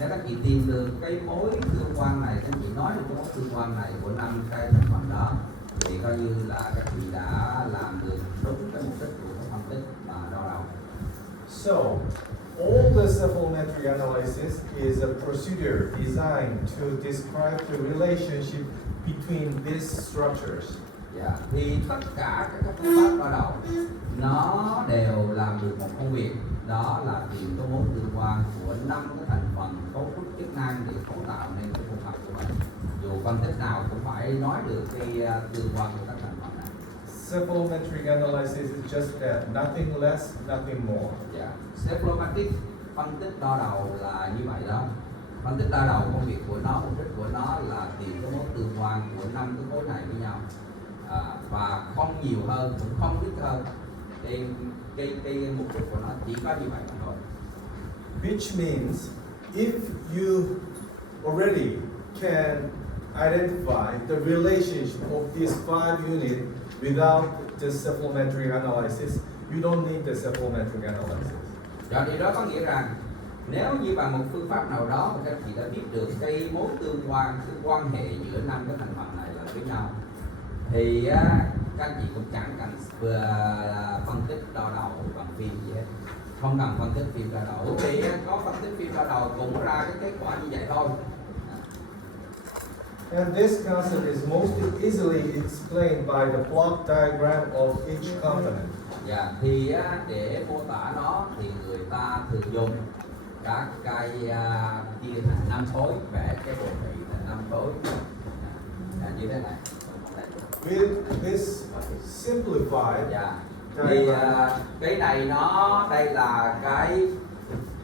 Nếu các chị tìm được cái mối tương quan này, các chị nói được cái mối tương quan này của 5 cái thành phần đó thì coi như là các chị đã làm được đúng cái mục đích của cái phân tích mà đo đầu. So, all the cephalometric analysis is a procedure designed to describe the relationship between these structures. Dạ. Thì tất cả các phương pháp đo đầu nó đều làm được một công việc, đó là tìm cái mối tương quan của 5 cái thành phần cấu trúc chức năng để cấu tạo nên cái phương pháp của mình. Dù phân tích nào cũng phải nói được cái tương quan của các thành phần này. Cephalometric analysis is just that, nothing less, nothing more. Dạ. Cephalometric phân tích đo đầu là như vậy đó. Phân tích đo đầu công việc của nó, mục đích của nó là tìm cái mối tương quan của 5 cái khối này với nhau. Và không nhiều hơn, cũng không ít hơn. Cái mục đích của nó chỉ có như vậy thôi. Which means if you already can identify the relationship of these 5 units without the cephalometric analysis, you don't need the cephalometric analysis. Rồi điều đó có nghĩa rằng nếu như bằng một phương pháp nào đó mà các chị đã biết được cái mối tương quan, cái quan hệ giữa 5 cái thành phần này lại với nhau thì các chị cũng chẳng cần phân tích đo đầu bằng phim gì hết, không cần phân tích phim đo đầu, vì có phân tích phim đo đầu cũng ra cái kết quả như vậy thôi. And this concept is most easily explained by the block diagram of each component. Dạ, thì để mô tả nó thì người ta thường dùng các cái chia thành 5 khối, vẽ cái đồ thị thành 5 khối như thế này. With this simplified Dạ. Thì cái này nó đây là cái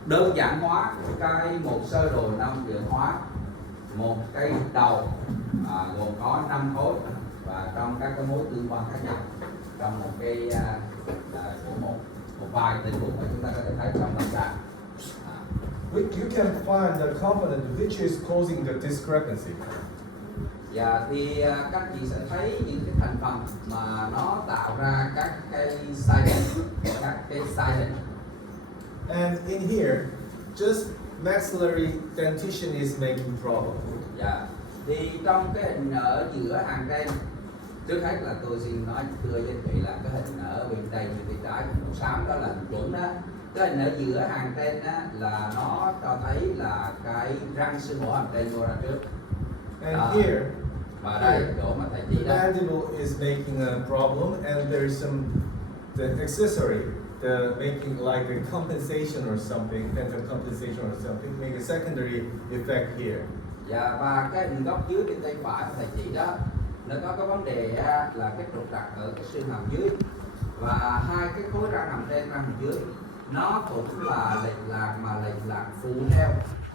đơn giản hóa cái một sơ đồ 5 lượng hóa, một cái đầu gồm có 5 khối và trong các cái mối tương quan khác nhau trong một cái của một vài tình huống mà chúng ta có thể thấy trong lâm sàng. you can find the component which is causing the discrepancy. Dạ, thì các chị sẽ thấy những cái thành phần mà nó tạo ra các cái sai lệch. And in here, just maxillary dentition is making problem. Dạ, thì trong cái hình ở giữa hàng trên, trước hết là tôi xin nói thưa với chị là cái hình ở bên đây như bên trái màu xám đó là chuẩn đó. Cái hình ở giữa hàng trên đó là nó cho thấy là cái răng xương hổ hàm trên vô ra trước. And here, Và đây chỗ mà thầy chỉ the đó. mandible is making a problem, and there is the accessory, the making like a compensation or something, dental compensation or something, make a secondary effect here. Dạ, và cái hình góc dưới bên tay phải mà thầy chỉ đó, nó có cái vấn đề là cái trục trặc ở cái xương hàm dưới và hai cái khối răng hàm trên răng hàm dưới nó cũng là lệch lạc, mà lệch lạc phụ theo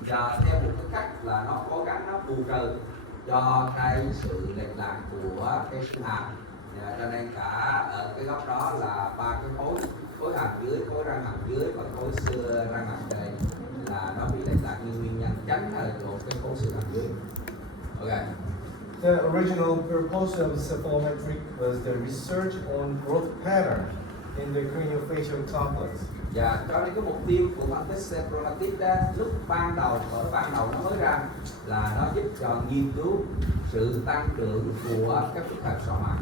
và theo một cái cách là nó cố gắng nó bù trừ cho cái sự lệch lạc của cái xương hàm. Cho nên cả ở cái góc đó là 3 cái khối hàm dưới, khối răng hàm dưới và khối xưa răng hàm trên là nó bị lệch lạc, như nguyên nhân tránh ở chỗ cái khối xương hàm dưới. Ok. The original purpose of cephalometric was the research on growth pattern in the craniofacial complex. Dạ, cho nên cái mục tiêu của phân tích cephalometric đó, lúc ban đầu nó mới ra là nó giúp cho nghiên cứu sự tăng trưởng của các phức hợp sọ mặt.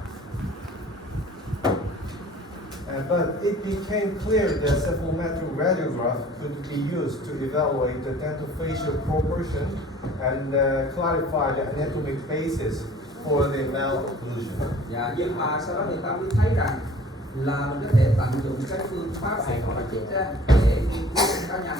But it became clear that cephalometric radiograph could be used to evaluate the dental facial proportion and clarify the anatomic basis for the malocclusion. Dạ, nhưng mà sau đó người ta mới thấy rằng là mình có thể tận dụng cái phương pháp cephalometric để nghiên cứu cá nhân,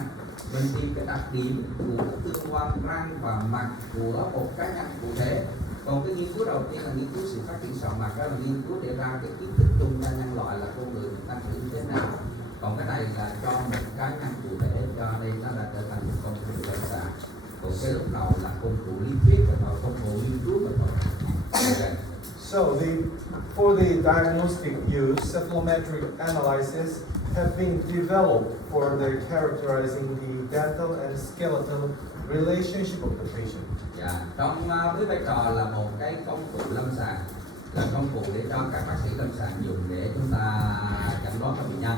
mình tìm cái đặc điểm của tương quan răng và mặt của một cá nhân cụ thể. Còn cái nghiên cứu đầu tiên là nghiên cứu sự phát triển sọ mặt, đó là nghiên cứu để ra cái kiến thức chung cho nhân loại là con người mình tăng trưởng như thế nào. Còn cái này là cho một cá nhân cụ thể, cho nên nó là trở thành một công cụ lâm sàng. Còn cái lúc đầu là công cụ lý thuyết và rồi công cụ nghiên cứu và rồi. So for the diagnostic use, cephalometric analysis have been developed for the characterizing the dental and skeletal relationship of the patient. Dạ, trong với vai trò là một cái công cụ lâm sàng, là công cụ để cho các bác sĩ lâm sàng dùng để chúng ta chẩn đoán các bệnh nhân.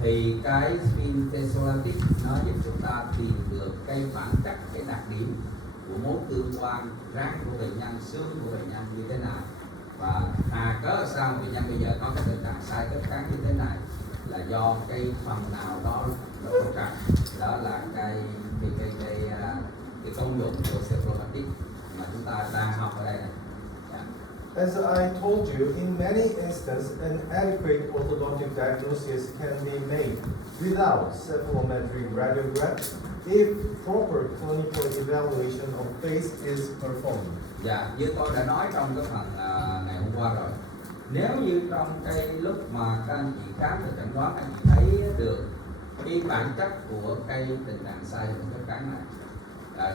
thì cái spin tesolatic nó giúp chúng ta tìm được cái bản chất, cái đặc điểm của mối tương quan răng của bệnh nhân, xương của bệnh nhân như thế nào, và cớ sao bệnh nhân bây giờ có cái tình trạng sai khớp cắn như thế này là do cái phần nào đó nó trục trặc. Đó là cái công dụng của cephalomatic mà chúng ta đang học ở đây này. As I told you, in many instances, an adequate orthodontic diagnosis can be made without cephalometric radiograph if proper clinical evaluation of face is performed. Dạ, như tôi đã nói trong cái phần ngày hôm qua rồi. Nếu như trong cái lúc mà các anh chị khám và chẩn đoán, anh chị thấy được cái bản chất của cái tình trạng sai của khớp cắn này,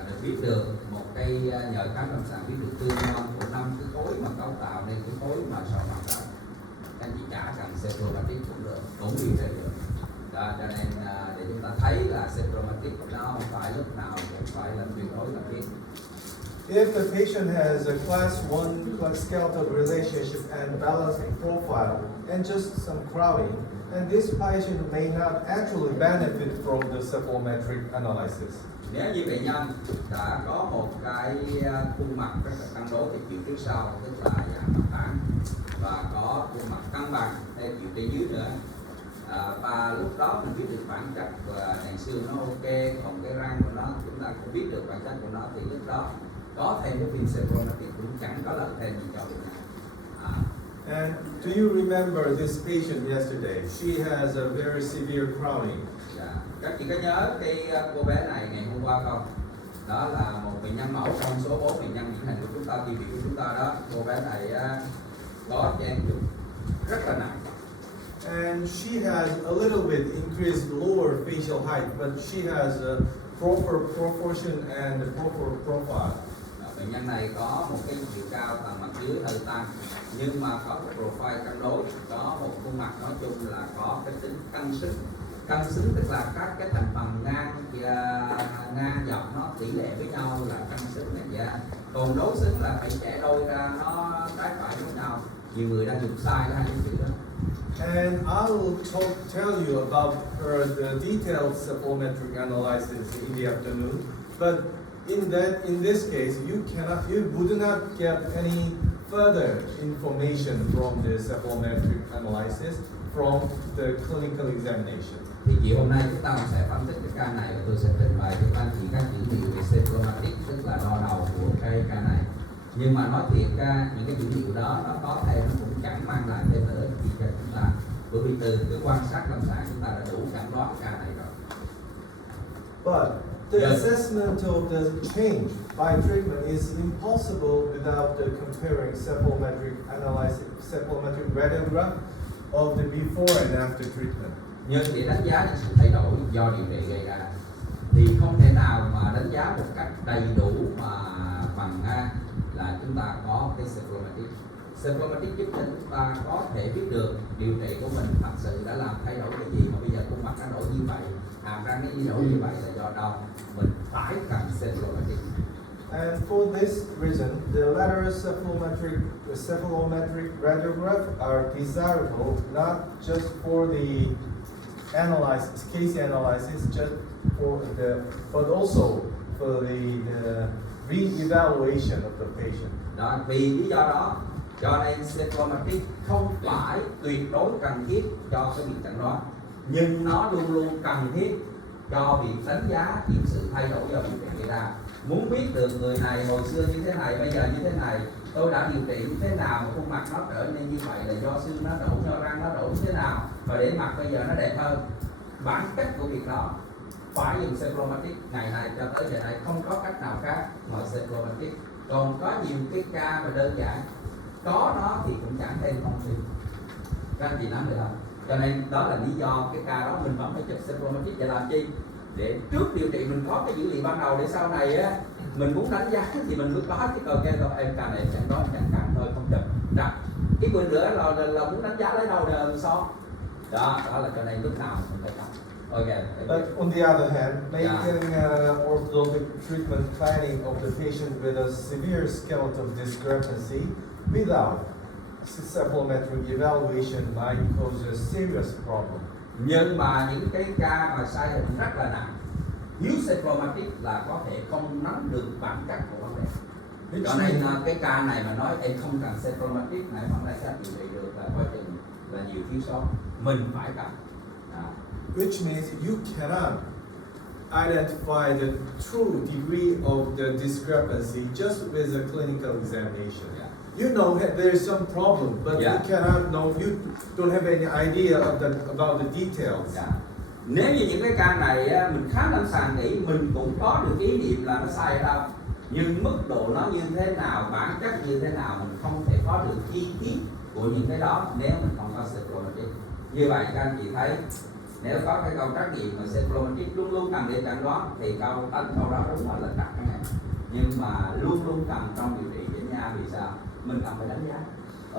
được biết được một cái nhờ khám lâm sàng biết được tương quan của 5 cái khối mà cấu tạo nên cái khối mà sọ mặt đó, anh chị trả cần cephalomatic cũng được, cũng đi ra được. Đó, cho nên để chúng ta thấy là cephalomatic nó không phải lúc nào cũng phải là tuyệt đối cần thiết. If the patient has a class 1 skeletal relationship and balanced profile and just some crowding, then this patient may not actually benefit from the cephalometric analysis. Nếu như bệnh nhân đã có một cái khuôn mặt rất là cân đối về chiều phía sau, tức là dạng mặt thẳng, và có khuôn mặt cân bằng theo chiều trên dưới nữa, và lúc đó mình biết được bản chất và đèn xương nó ok, còn cái răng của nó chúng ta cũng biết được bản chất của nó, thì lúc đó có thêm cái phim cephalometric cũng chẳng có lợi thêm gì cho bệnh nhân. And do you remember this patient yesterday? She has a very severe crowding. Dạ. Các chị có nhớ cái cô bé này ngày hôm qua không? Đó là một bệnh nhân mẫu trong số 4 bệnh nhân điển hình của chúng ta, tiêu biểu của chúng ta đó. Cô bé này có chen trúc rất là nặng. And she has a little bit increased lower facial height, but she has a proper proportion and a proper profile. Bệnh nhân này có một cái chiều cao tầng mặt dưới hơi tăng, nhưng mà có một profile cân đối, có một khuôn mặt nói chung là có cái tính cân xứng. Cân xứng tức là các cái thành phần ngang dọc nó tỷ lệ với nhau là cân xứng này dạ. Còn đối xứng là phải chẻ đôi ra nó trái phải với nhau. Nhiều người đang dùng sai đó hai cái chữ đó. And I will tell you about the detailed cephalometric analysis in the afternoon. But in this case, you would not get any further information from the cephalometric analysis from the clinical examination. Thì chiều hôm nay chúng ta sẽ phân tích cái ca này, và tôi sẽ trình bày cho các chị các dữ liệu về cephalometric, tức là đo đầu của cái ca này. Nhưng mà nói thiệt ra những cái dữ liệu đó nó có thêm nó cũng chẳng mang lại thêm lợi ích gì cho chúng ta, bởi vì từ cái quan sát lâm sàng chúng ta đã đủ chẩn đoán ca này rồi. But the assessment of the change by treatment is impossible without the comparing cephalometric analysis, cephalometric radiograph of the before and after treatment. Nhưng để đánh giá những sự thay đổi do điều trị gây ra thì không thể nào mà đánh giá một cách đầy đủ mà bằng là chúng ta có cái cephalometric. Cephalometric giúp cho chúng ta có thể biết được điều trị của mình thật sự đã làm thay đổi cái gì, mà bây giờ khuôn mặt nó đổi như vậy, hàm răng nó đổi như vậy là do đâu, mình phải cần cephalometric. And for this reason, the latter cephalometric radiograph are desirable not just for the case analysis, but also for the re-evaluation of the patient. Đó, vì lý do đó cho nên cephalometric không phải tuyệt đối cần thiết cho cái việc chẩn đoán, nhưng nó luôn luôn cần thiết cho việc đánh giá những sự thay đổi do điều trị gây ra. Muốn biết được người này hồi xưa như thế này, bây giờ như thế này, tôi đã điều trị như thế nào mà khuôn mặt nó trở nên như vậy là do xương nó đổ, do răng nó đổ như thế nào, và để mặt bây giờ nó đẹp hơn. Bản chất của việc đó phải dùng cephalometric. Ngày này cho tới giờ này không có cách nào khác ngoài cephalometric. Còn có nhiều cái ca mà đơn giản có nó thì cũng chẳng thêm thông tin. Các anh chị nắm được không? Cho nên đó là lý do cái ca đó mình vẫn phải chụp cephalometric để làm chi? Để trước điều trị mình có cái dữ liệu ban đầu, để sau này á mình muốn đánh giá thì mình mới có cái câu kêu em ca này chẳng có chẳng cần thôi không chụp. Đó. Cái bữa nữa là muốn đánh giá lấy đâu để so. Đó là cho nên lúc nào mình phải chụp. Okay. But on the other hand, making orthodontic treatment planning of the patient with a severe skeletal discrepancy without cephalometric evaluation might pose a serious problem. Nhưng mà những cái ca mà sai hình rất là nặng, thiếu symptomatic là có thể không nắm được bản chất của vấn đề. Cho nên cái ca này mà nói em không cần symptomatic này vẫn là cách điều trị được là coi chừng là nhiều thiếu sót, mình phải cần. Which means you cannot identify the true degree of the discrepancy just with a clinical examination. Yeah. You know that there is some problem, but Yeah. you cannot know. You don't have any idea about the details. Dạ. Nếu như những cái ca này á, mình khám lâm sàng nghĩ mình cũng có được ý niệm là nó sai ở đâu, nhưng mức độ nó như thế nào, bản chất như thế nào mình không thể có được chi tiết của những cái đó nếu mình không có symptomatic. Như vậy các anh chị thấy nếu có cái câu trắc nghiệm mà symptomatic luôn luôn cần để chẩn đoán thì câu đó đúng là lệch đặt cái này, nhưng mà luôn luôn cần trong điều trị bệnh nha vì sao mình cần phải đánh giá.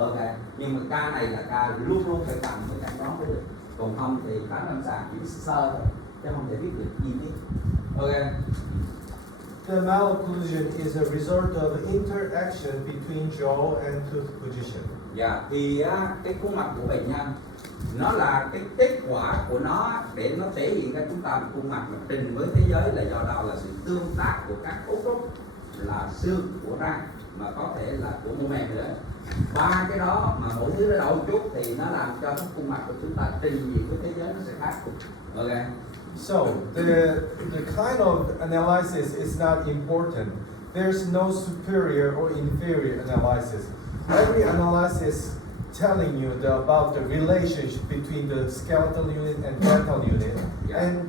Ok, nhưng mà ca này là ca luôn luôn phải cần phải chẩn đoán mới được, còn không thì khám lâm sàng chỉ sơ thôi chứ không thể biết được chi tiết. Ok. The malocclusion is a result of interaction between jaw and tooth position. Dạ, thì cái khuôn mặt của bệnh nhân nó là cái kết quả của nó để nó thể hiện ra chúng ta một khuôn mặt mà trình với thế giới là do đâu, là sự tương tác của các cấu trúc là xương của răng mà có thể là của mô men nữa. Ba cái đó mà mỗi thứ nó đâu một chút thì nó làm cho cái khuôn mặt của chúng ta trình diện với thế giới nó sẽ khác. Ok. So the kind of analysis is not important. There's no superior or inferior analysis. Every analysis telling you about the relationship between the skeletal unit and dental unit, Yeah. and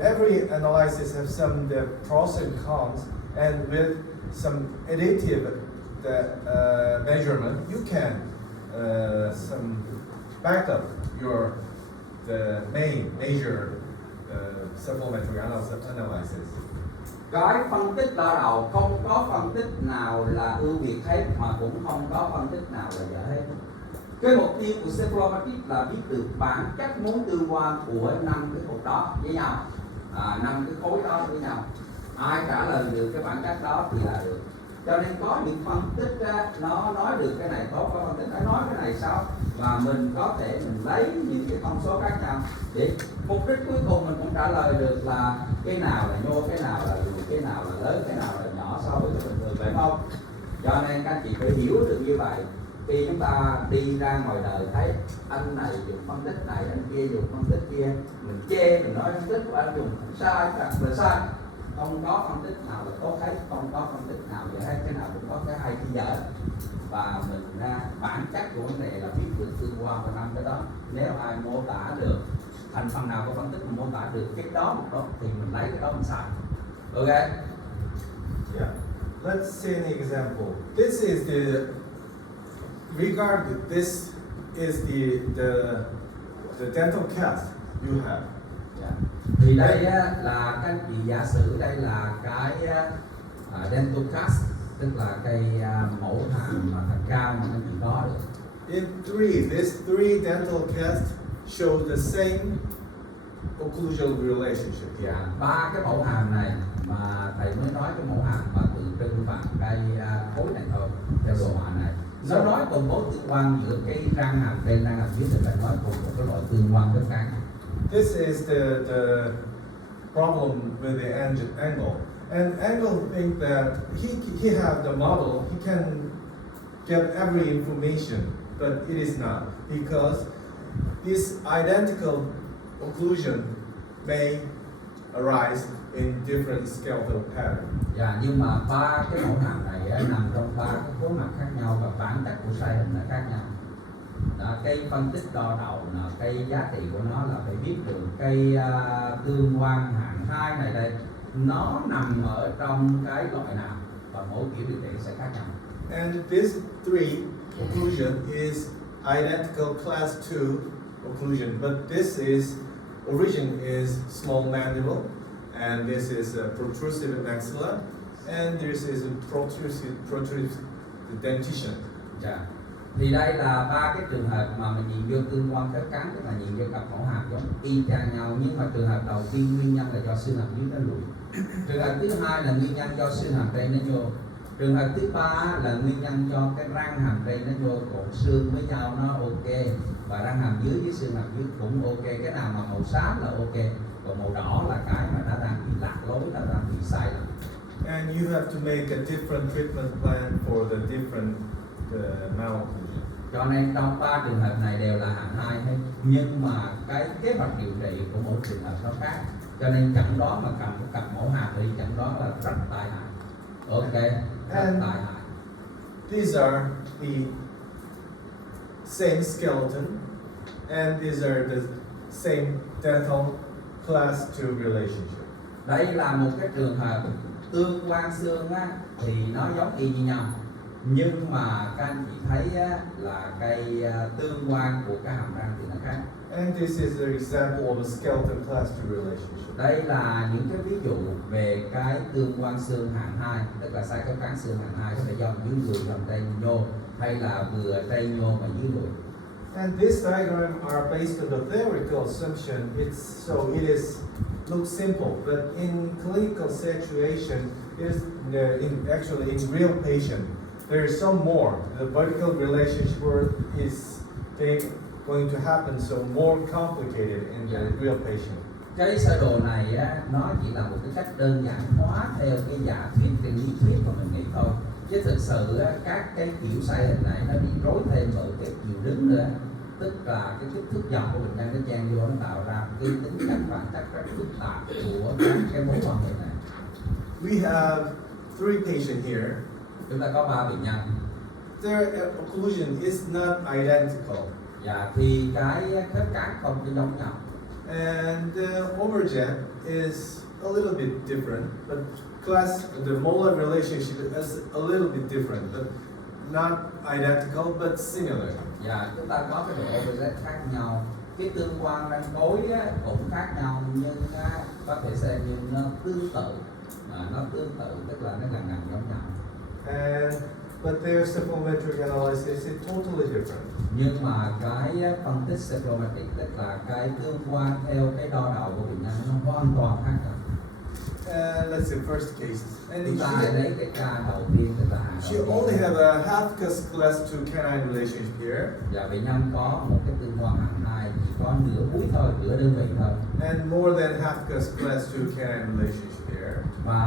every analysis has some the pros and cons, and with some additive measurement, you can some back up the main major supplementary analysis. Cái phân tích đo đầu không có phân tích nào là ưu việt hết mà cũng không có phân tích nào là dở hết. Cái mục tiêu của symptomatic là biết được bản chất mối tương quan của 5 cái cột đó với nhau, 5 cái khối đó với nhau. Ai trả lời được cái bản chất đó thì là được. Cho nên có những phân tích nó nói được cái này tốt, có phân tích nó nói cái này xấu, và mình có thể mình lấy những cái thông số khác nhau để mục đích cuối cùng mình cũng trả lời được là cái nào là nhô, cái nào là lùi, cái nào là lớn, cái nào là nhỏ so với cái bình thường, phải không? Cho nên các anh chị phải hiểu được như vậy. Khi chúng ta đi ra ngoài đời thấy anh này dùng phân tích này, anh kia dùng phân tích kia, mình chê, mình nói phân tích của anh dùng sai, thật là sai. Không có phân tích nào là tốt hết, không có phân tích nào dở hết, cái nào cũng có cái hay cái dở. Và mình ra bản chất của vấn đề là biết được tương quan của 5 cái đó. Nếu ai mô tả được thành phần nào của phân tích mình mô tả được cái đó một đó thì mình lấy cái đó mình xài. Ok. Yeah. Let's see an example. This is the dental cast you have. Thì đây là các anh chị giả sử đây là cái dental cast, tức là cái mẫu hàm mà thật cao mà các anh chị có được. In these three dental casts show the same occlusal relationship. Dạ, ba cái mẫu hàm này mà thầy mới nói cái mẫu hàm mà tượng trưng bằng cái khối này thôi, theo đồ họa này. Nó nói cùng mối tương quan giữa cái răng hàm trên răng hàm dưới thì phải nói cùng một cái loại tương quan rất khác. This is the problem with the angle. And Angle think that he have the model, he can get every information, but it is not, because this identical occlusion may arise in different skeletal pattern. Dạ, nhưng mà ba cái mẫu hàm này nằm trong ba cái khối mặt khác nhau và bản chất của sai hình là khác nhau. Đó, cái phân tích đo đầu là cái giá trị của nó là phải biết được cái tương quan hạng 2 này đây nó nằm ở trong cái loại nào và mỗi kiểu điều trị sẽ khác nhau. And this three occlusion is identical class 2 occlusion, but this is origin is small mandible, and this is a protrusive maxilla, and this is a protrusive dentition. Dạ. Thì đây là ba cái trường hợp mà mình nhìn vô tương quan khớp cắn, tức là nhìn vô cặp mẫu hàm giống y chang nhau, nhưng mà trường hợp đầu tiên nguyên nhân là do xương hàm dưới nó lùi. Trường hợp thứ hai là nguyên nhân do xương hàm trên nó nhô. Trường hợp thứ ba là nguyên nhân cho cái răng hàm trên nó vô cột xương với nhau nó ok, và răng hàm dưới với xương hàm dưới cũng ok. Cái nào mà màu xám là ok, còn màu đỏ là cái mà nó đang bị lạc lối, nó đang bị sai lầm. And you have to make a different treatment plan for the different malocclusion. Cho nên trong 3 trường hợp này đều là hạng 2 hết, nhưng mà cái kế hoạch điều trị của mỗi trường hợp nó khác, cho nên chẩn đoán mà cần một cặp mẫu hàm thì chẩn đoán là rất tai hại. Ok, rất tai hại. These are the same skeleton, and these are the same dental class 2 relationship. Đây là một cái trường hợp tương quan xương á, thì nó giống y như nhau, nhưng mà các anh chị thấy á, là cái tương quan của cái hàm răng thì nó khác. And this is an example of a skeleton class 2 relationship. Đây là những cái ví dụ về cái tương quan xương hạng 2, tức là sai khớp cắn xương hạng 2 có thể do dưới người gần tay nhô, hay là vừa tay nhô mà dưới người. And this diagram are based on the theoretical assumption. Looks simple, but in clinical situation, actually in real patient, there is some more. The vertical relationship is going to happen, so more complicated in the real patient. Cái sơ đồ này á, nó chỉ là một cái cách đơn giản hóa theo cái giả thuyết, cái lý thuyết mà mình nghĩ thôi. Chứ thực sự á, các cái kiểu sai hình này nó bị rối thêm bởi cái chiều đứng nữa. Tức là cái kích thước dòng của bệnh nhân nó chen vô, nó tạo ra cái tính cách bản chất rất phức tạp của cái mối quan hệ này. We have 3 patients here. Chúng ta có 3 bệnh nhân. Their occlusion is not identical. Dạ, thì cái khớp cắn không có giống nhau. And the overjet is a little bit different, but the molar relationship is a little bit different, but not identical, but similar. Dạ, chúng ta có cái độ overjet khác nhau. Cái tương quan răng cối cũng khác nhau, nhưng có thể xem như nó tương tự. Tức là nó gần giống nhau. But their supplementary analysis is totally different. Nhưng mà cái phân tích supplementary, tức là cái tương quan theo cái đo đầu của bệnh nhân nó hoàn toàn khác nhau. Let's see first case. And Chúng ta lấy cái ca đầu tiên, tức là she only have a half class 2 canine relationship here. Và bệnh nhân có một cái tương quan hạng 2, chỉ có nửa múi thôi, nửa đơn vị thôi. And more than half class 2 canine relationship here. Và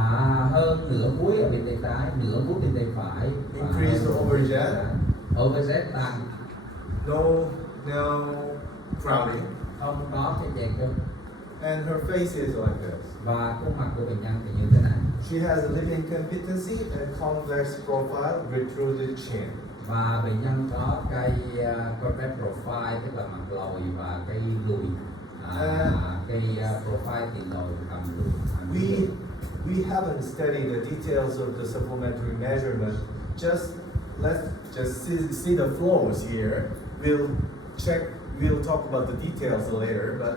hơn nửa múi ở bên tay trái, nửa múi bên tay phải. Increase the overjet. Overjet tăng. No crowding. Không có cái chèn chung. And her face is like this. Và khuôn mặt của bệnh nhân thì như thế này. She has a living competency and convex profile with through chin. Và bệnh nhân có cái convex profile, tức là mặt lồi và cái lùi. Cái profile thì lồi cầm lùi. We haven't studied the details of the supplementary measurement. Let's just see the flows here. We'll talk about the details later, but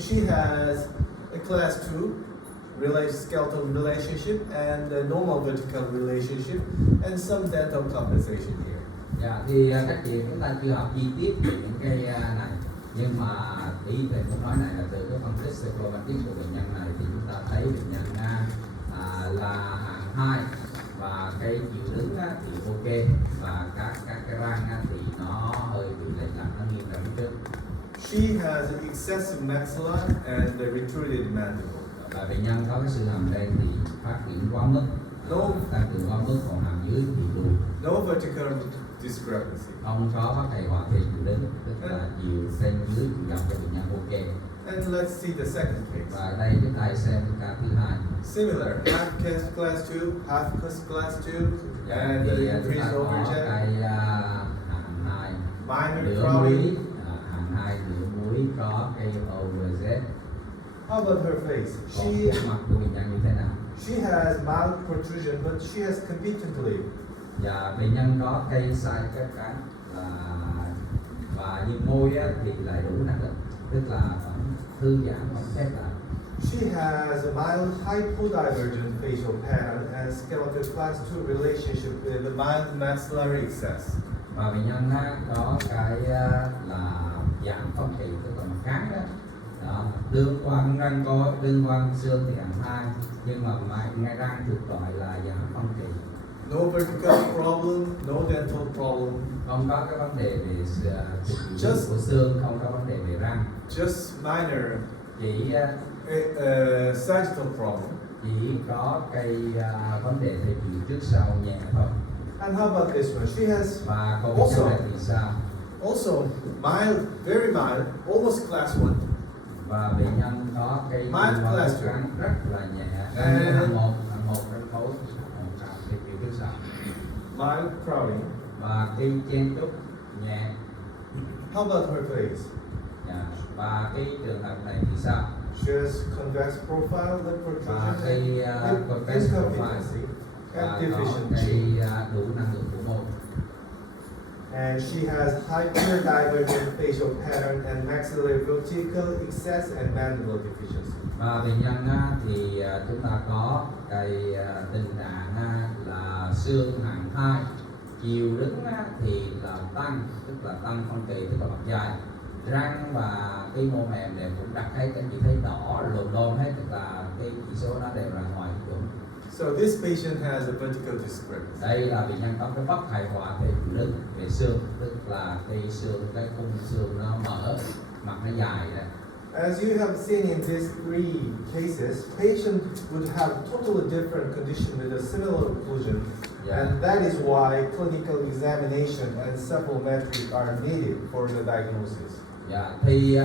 she has a class 2 skeletal relationship and a normal vertical relationship and some dental compensation here. Dạ, thì các chị chúng ta chưa học chi tiết về những cái này, nhưng mà ý về muốn nói này là từ cái phân tích psychometric của bệnh nhân này thì chúng ta thấy bệnh nhân là hạng 2 và cái chiều đứng thì ok, và các cái răng thì nó hơi bị lệch lạc, nó nghiêng ra phía trước. She has excessive maxilla and the retruded mandible. Và bệnh nhân có cái sự hàm trên thì phát triển quá mức, tăng cường quá mức, còn hàm dưới thì lùi. No vertical discrepancy. Không có vấn đề hoàn thiện chiều đứng, tức là chiều trên dưới chiều dọc cho bệnh nhân ok. And let's see the second case. Và đây chúng ta xem cái ca thứ hai. Similar, half class 2, half class 2, and the increased overjet. Cái hạng 2 minor nửa crowding. múi, hạng 2 nửa múi có cái overjet. How about her face? Còn khuôn mặt của bệnh nhân như thế nào? She has mild protrusion, but she has competently. Và bệnh nhân có cây sai khớp cắn và nhưng môi thì lại đủ năng lực, tức là vẫn thư giãn, vẫn khép lại. She has a mild hypodivergent facial pattern and skeletal class 2 relationship with a mild maxillary excess. Và bệnh nhân có cái là giảm phong kỳ, tức là mặt cắn đó. Tương quan răng có tương quan xương thì hạng 2, nhưng mà ngay răng thuộc loại là giảm phong kỳ. No vertical problem, no dental problem, không có cái vấn đề về sự Just- của xương, không có vấn đề về răng, just minor chỉ sagittal problem. chỉ có cái vấn đề theo chiều trước sau nhẹ thôi. And how about this one? She has Và cô bệnh nhân này thì sao? also mild, very mild, almost class 1. Và bệnh nhân có cái Mild viêm class răng rất là nhẹ, And- gần như hạng một trên khối theo chiều trước sau. Mild crowding. Và cái chen chúc nhẹ. How about her face? Dạ. Và cái trường hợp này thì sao? She has convex profile, lip Và protrusion, cái lip convex profile incompetency, và and có deficient cái cheek. đủ năng lượng của môi. And she has hyperdivergent facial pattern and maxillary vertical excess and mandible deficiency. Và bệnh nhân thì chúng ta có cái tình trạng là xương hạng 2, chiều đứng thì là tăng, tức là tăng phân kỳ, tức là mặt dài, răng và cái mô mềm đều cũng đặt thấy, các chị thấy đỏ lồi lom hết, tức là cái chỉ số nó đều là ngoài chuẩn. So this patient has a vertical discrepancy. Đây là bệnh nhân có cái bất hài hòa về chiều đứng về xương, tức là cái xương, cái khung xương nó mở, mặt nó dài đó. As you have seen in these three cases, patient would have totally different condition with a similar occlusion, Yeah. and that is why clinical examination and supplementary are needed for the diagnosis. Dạ, thì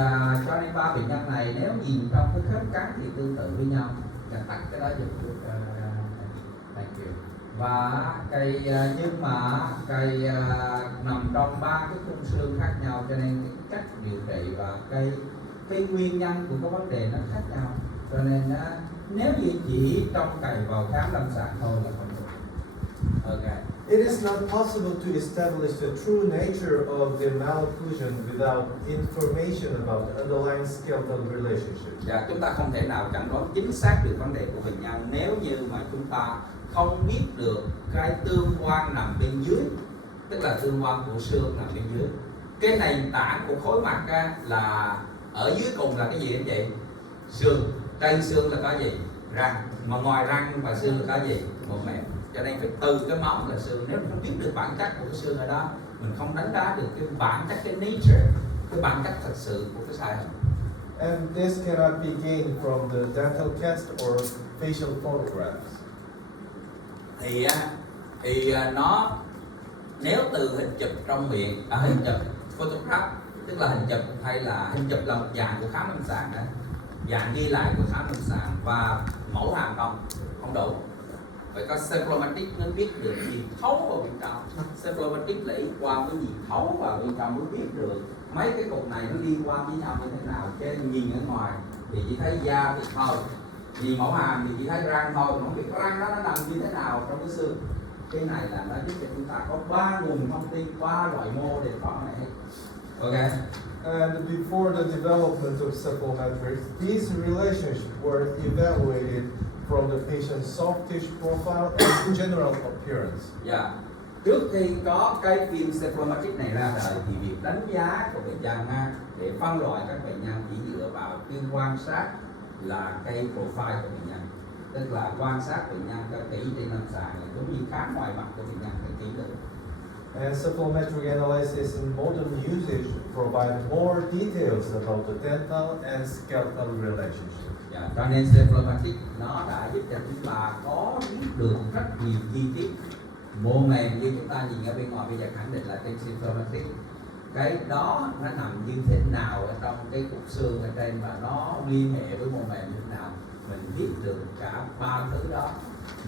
cho nên ba bệnh nhân này nếu nhìn trong cái khớp cắn thì tương tự với nhau. Dạ, tắt cái đó giùm tôi. Thank you. Và cái nhưng mà cái nằm trong ba cái khung xương khác nhau, cho nên cái cách điều trị và cái nguyên nhân của cái vấn đề nó khác nhau. Cho nên nếu như chỉ trong cày vào khám lâm sàng thôi là không được. Okay. It is not possible to establish the true nature of the malocclusion without information about the underlying skeletal relationship. Dạ, chúng ta không thể nào chẩn đoán chính xác được vấn đề của bệnh nhân nếu như mà chúng ta không biết được cái tương quan nằm bên dưới, tức là tương quan của xương nằm bên dưới. Cái nền tảng của khối mặt là ở dưới cùng là cái gì anh chị? Xương. Trên xương là có gì? Răng. Mà ngoài răng và xương là có gì? Một mềm. Cho nên phải từ cái móng là xương. Nếu mình không biết được bản chất của cái xương ở đó, mình không đánh giá được cái bản chất, cái nature, cái bản chất thật sự của cái sai. And this cannot be gained from the dental cast or facial photographs. Thì nó nếu từ hình chụp trong miệng, hình chụp photograph, tức là hình chụp hay là hình chụp là một dạng của khám lâm sàng đó, dạng ghi lại của khám lâm sàng và mẫu hàm không đủ. Phải có symptomatic nó biết được gì thấu vào bên trong. Symptomatic là ý quan với gì thấu vào bên trong mới biết được mấy cái cục này nó liên quan với nhau như thế nào. Trên nhìn ở ngoài thì chỉ thấy da thì thôi, vì mẫu hàm thì chỉ thấy răng thôi, không biết răng nó nằm như thế nào trong cái xương. Cái này là nó giúp cho chúng ta có 3 nguồn thông tin, 3 loại mô để có này hết. Ok. And before the development of supplementaries, these relationships were evaluated from the patient's soft tissue profile and general appearance. Dạ. Trước khi có cái phim symptomatic này ra đời thì việc đánh giá của bệnh nhân để phân loại các bệnh nhân chỉ dựa vào cái quan sát là cái profile của bệnh nhân, tức là quan sát bệnh nhân cho kỹ trên lâm sàng, giống như khám ngoài mặt của bệnh nhân phải kỹ lưỡng. And supplementary analysis in modern usage provide more details about the dental and skeletal relationship. Dạ, cho nên symptomatic nó đã giúp cho chúng ta có biết được rất nhiều chi tiết mô mềm như chúng ta nhìn ở bên ngoài bây giờ khẳng định là trên symptomatic. Cái đó nó nằm như thế nào ở trong cái cục xương ở trên và nó liên hệ với mô mềm như thế nào, mình biết được cả ba thứ đó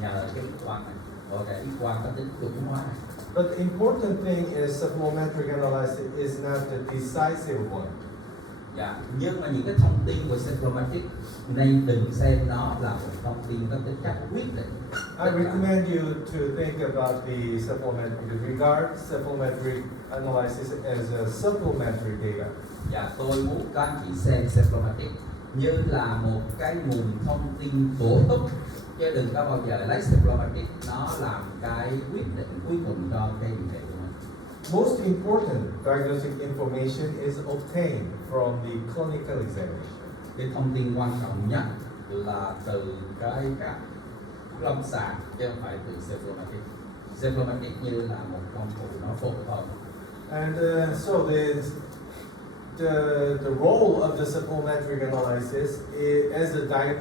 nhờ cái X quang này. Ok, X quang có tính chuẩn hóa này. But the important thing is supplementary analysis is not the decisive one. Dạ, nhưng mà những cái thông tin của symptomatic nên đừng xem nó là một thông tin có tính chất quyết định. I recommend you to think about the supplementary, regard supplementary analysis as a supplementary data. Dạ, tôi muốn các anh chị xem symptomatic như là một cái nguồn thông tin bổ túc, chứ đừng có bao giờ lấy symptomatic nó làm cái quyết định cuối cùng cho cái điều trị của mình. Most important diagnostic information is obtained from the clinical examination. Cái thông tin quan trọng nhất là từ cái lâm sàng chứ không phải từ symptomatic. Symptomatic như là một công cụ nó phụ thôi. And so the role of the supplementary analysis is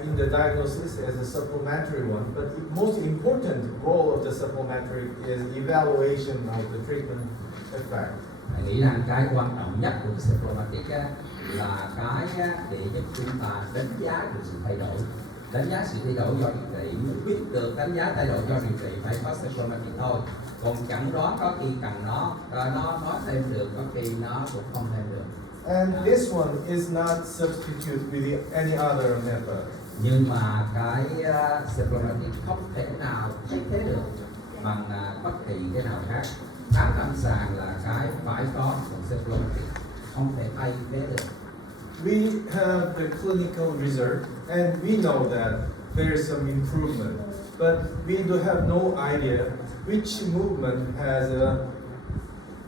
in the diagnosis as a supplementary one, but the most important role of the supplementary is evaluation of the treatment effect. Mình nghĩ rằng cái quan trọng nhất của symptomatic là cái để giúp chúng ta đánh giá được sự thay đổi. Đánh giá sự thay đổi do điều trị, muốn biết được đánh giá thay đổi do điều trị phải có symptomatic thôi. Còn chẳng đó có khi cần nó nói thêm được, có khi nó cũng không thêm được. And this one is not substitute with any other method. Nhưng mà cái symptomatic không thể nào thay thế được bằng bất kỳ cái nào khác. Khám lâm sàng là cái phải có một symptomatic, không thể thay thế được. We have the clinical research and we know that there is some improvement, but we do have no idea which movement has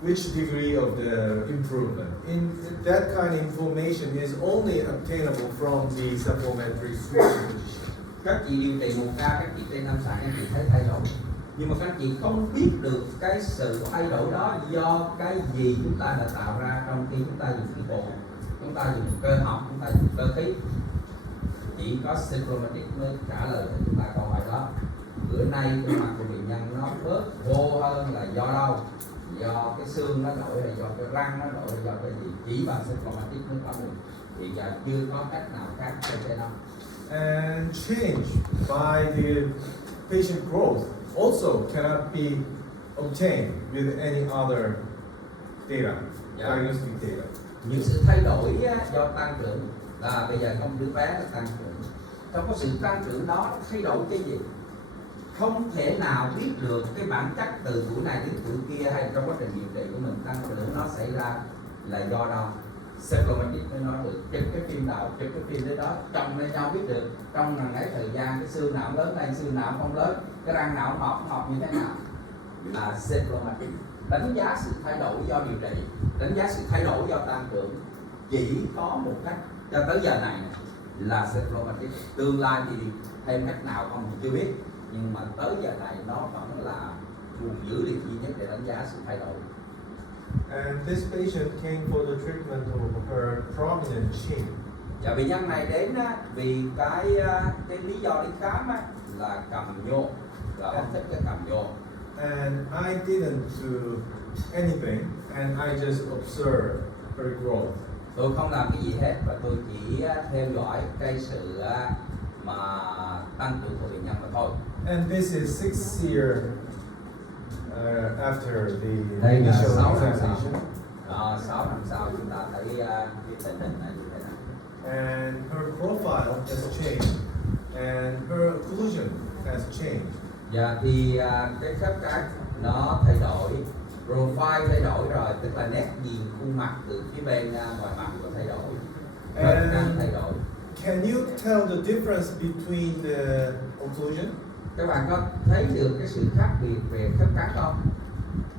which degree of the improvement. In that kind of information is only obtainable from the supplementary supervision. Các chị điều trị một ca, các chị trên lâm sàng các chị thấy thay đổi, nhưng mà các chị không biết được cái sự thay đổi đó do cái gì chúng ta đã tạo ra trong khi chúng ta dùng kỹ thuật, chúng ta dùng cơ học, chúng ta dùng cơ khí. Chỉ có symptomatic mới trả lời cho chúng ta câu hỏi đó. Bữa nay cái mặt của bệnh nhân nó bớt khô hơn là do đâu? Do cái xương nó đổi, hay do cái răng nó đổi, hay do cái gì? Chỉ bằng symptomatic mới có được. Thì giờ chưa có cách nào khác cho thế đâu. And change by the patient growth also cannot be obtained with any other data, diagnostic data. Những sự thay đổi do tăng trưởng là bây giờ không đứa bé là tăng trưởng. Trong cái sự tăng trưởng đó thay đổi cái gì? Không thể nào biết được cái bản chất từ tuổi này đến tuổi kia hay trong quá trình điều trị của mình tăng trưởng nó xảy ra là do đâu. Symptomatic mới nói được, chụp cái phim nào, chụp cái phim đó trồng lên nhau biết được trong ngần ấy thời gian cái xương nào lớn lên, xương nào không lớn, cái răng nào mọc như thế nào là symptomatic. Đánh giá sự thay đổi do điều trị, đánh giá sự thay đổi do tăng trưởng chỉ có một cách cho tới giờ này là symptomatic. Tương lai thì thêm cách nào không thì chưa biết, nhưng mà tới giờ này nó vẫn là nguồn dữ liệu duy nhất để đánh giá sự thay đổi. And this patient came for the treatment of her prominent chin. Và bệnh nhân này đến vì cái lý do đi khám là cầm nhô, là không thích cái cầm nhô. And I didn't do anything, and I just observed her growth. Tôi không làm cái gì hết và tôi chỉ theo dõi cái sự mà tăng trưởng của bệnh nhân mà thôi. And this is 6 years after the Đây là initial 6 năm sau. examination. 6 năm sau chúng ta thấy cái tình hình này như thế này. And her profile has changed, and her occlusion has changed. Và thì cái khớp cắn nó thay đổi, profile thay đổi rồi, tức là nét nhìn khuôn mặt từ phía bên ngoài mặt có thay đổi, khớp cắn thay đổi. Can you tell the difference between the occlusion? Các bạn có thấy được cái sự khác biệt về khớp cắn không?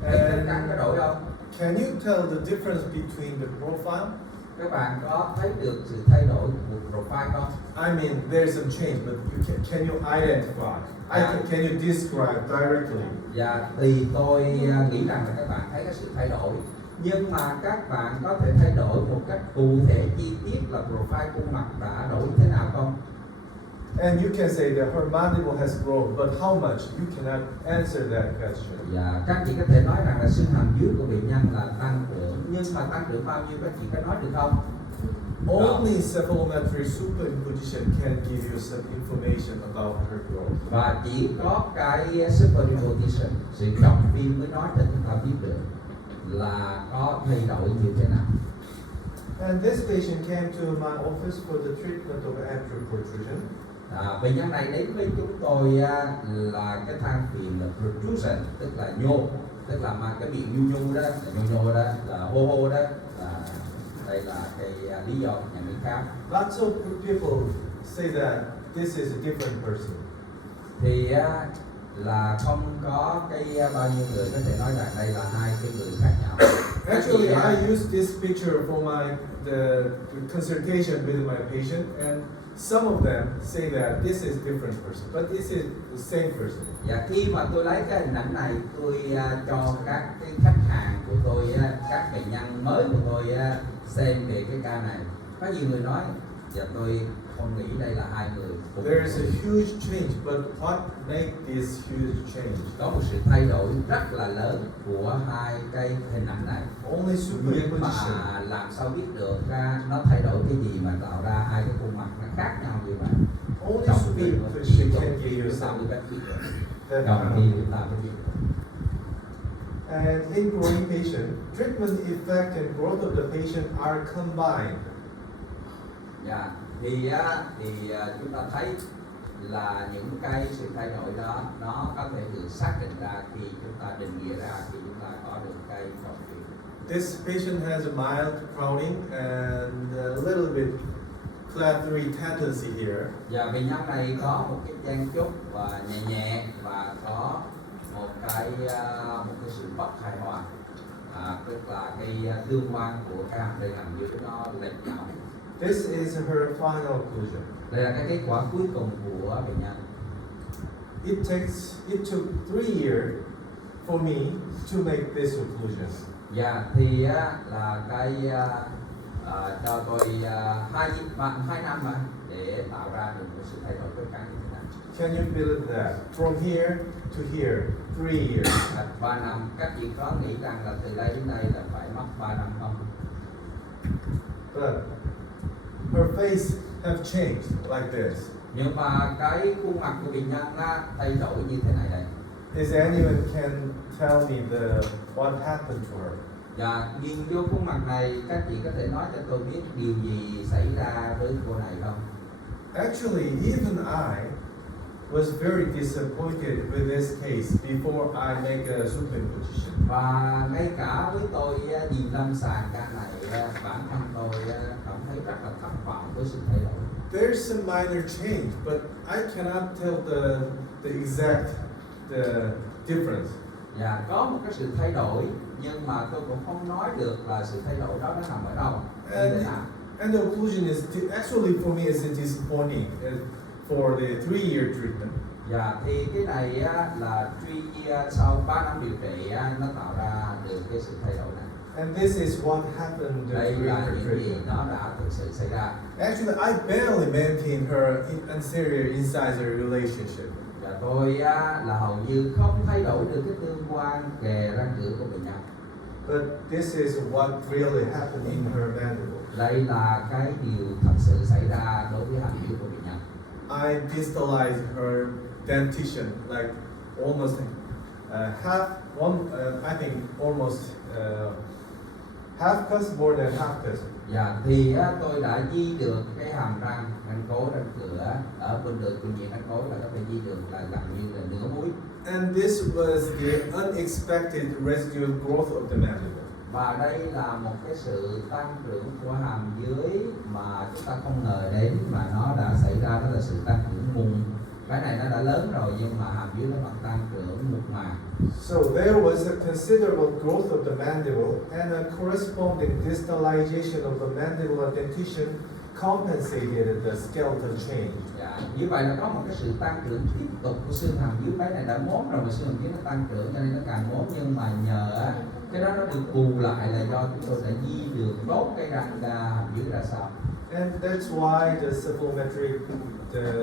Khớp cắn có đổi không? Can you tell the difference between the profile? Các bạn có thấy được sự thay đổi của profile không? I mean, there's some change, but can you identify? Can you describe directly? Và thì tôi nghĩ rằng là các bạn thấy cái sự thay đổi, nhưng mà các bạn có thể thay đổi một cách cụ thể chi tiết là profile khuôn mặt đã đổi thế nào không? And you can say that her mandible has grown, but how much? You cannot answer that question. Và các chị có thể nói rằng là xương hàm dưới của bệnh nhân là tăng trưởng, nhưng mà tăng trưởng bao nhiêu các chị có nói được không? Only cephalometry superimposition can give you some information about her growth. Và chỉ có cái superimposition, sự trọng phim mới nói cho chúng ta biết được là có thay đổi như thế nào. And this patient came to my office for the treatment of anterior protrusion. Bệnh nhân này đến với chúng tôi là cái than phiền là protrusion, tức là nhô, tức là mà cái miệng nhu đó, là nhô đó, là hô đó, là đây là cái lý do nhà mình khám. Lots of people say that this is a different person. Thì là không có cái bao nhiêu người có thể nói rằng đây là hai cái người khác nhau. Actually, I used this picture for the consultation with my patient, and some of them say that this is different person, but this is the same person. Và khi mà tôi lấy cái hình ảnh này tôi cho các cái khách hàng của tôi các bệnh nhân mới của tôi xem về cái ca này, có nhiều người nói và tôi không nghĩ đây là hai người cùng There is một. a huge change, but what make this huge change? Có một sự thay đổi rất là lớn của hai cái hình ảnh này, Only nhưng mà superimposition. làm sao biết được nó thay đổi cái gì mà tạo ra hai cái khuôn mặt nó khác nhau như vậy. Only Trong khi superimposition trong can khi give you chúng ta some. mới biết được, That, trong khi chúng ta mới biết được. And in growing patient, treatment effect and growth of the patient are combined. Dạ, thì chúng ta thấy là những cái sự thay đổi đó nó có thể được xác định ra khi chúng ta định nghĩa ra khi chúng ta có được cái trọng điểm. This patient has a mild crowding and a little bit clathery tendency here. Và bệnh nhân này có một cái chen chúc và nhẹ nhẹ và có một cái sự bất hài hòa, tức là cái tương quan của các hàm trên hàm dưới nó lệch nhau. This is her final conclusion. Đây là cái kết quả cuối cùng của bệnh nhân. It took 3 years for me to make this conclusion. Dạ, thì là cái cho tôi 2 năm mà để tạo ra được một sự thay đổi tất cả như thế này. Can you believe that? From here to here, 3 years. 3 năm, các chị có nghĩ rằng là từ đây đến đây là phải mất 3 năm không? But her face have changed like this. Nhưng mà cái khuôn mặt của bệnh nhân thay đổi như thế này đây. Is anyone can tell me what happened to her? Và nhìn vô khuôn mặt này, các chị có thể nói cho tôi biết điều gì xảy ra với cô này không? Actually, even I was very disappointed with this case before I make a superimposition. Và ngay cả với tôi nhìn lâm sàng ca này, bản thân tôi cảm thấy rất là thất vọng với sự thay đổi. There's some minor change, but I cannot tell the exact difference. Và có một cái sự thay đổi nhưng mà tôi cũng không nói được là sự thay đổi đó nó nằm ở đâu. Như thế nào? And the conclusion is actually for me is disappointing for the 3-year treatment. Dạ, thì cái này là sau 3 năm điều trị nó tạo ra được cái sự thay đổi này. And this is what happened Đây during là her những gì treatment. nó đã thực sự xảy ra. Actually, I barely maintained her anterior incisor relationship. Và tôi là hầu như không thay đổi được cái tương quan kề răng cửa của bệnh nhân. But this is what really happened in her mandible. Đây là cái điều thật sự xảy ra đối với hàm dưới của bệnh nhân. I distalized her dentition like almost I think almost half cusp, more than half cusp. Dạ, thì tôi đã di được cái hàm răng cối răng cửa ở bên đường bệnh viện răng cối là có thể di được là gần như là nửa múi. And this was the unexpected residual growth of the mandible. Và đây là một cái sự tăng trưởng của hàm dưới mà chúng ta không ngờ đến mà nó đã xảy ra, đó là sự tăng trưởng mùng. Cái này nó đã lớn rồi nhưng mà hàm dưới nó vẫn tăng trưởng mượt mà. So there was a considerable growth of the mandible and a corresponding distalization of the mandibular dentition compensated the skeletal change. Dạ, như vậy là có một cái sự tăng trưởng tiếp tục của xương hàm dưới. Cái này đã mốm rồi mà xương hàm dưới nó tăng trưởng cho nên nó càng mốm, nhưng mà nhờ cái đó nó được bù lại là do chúng tôi đã di được tốt cái răng hàm dưới ra sau. And that's why the supplementary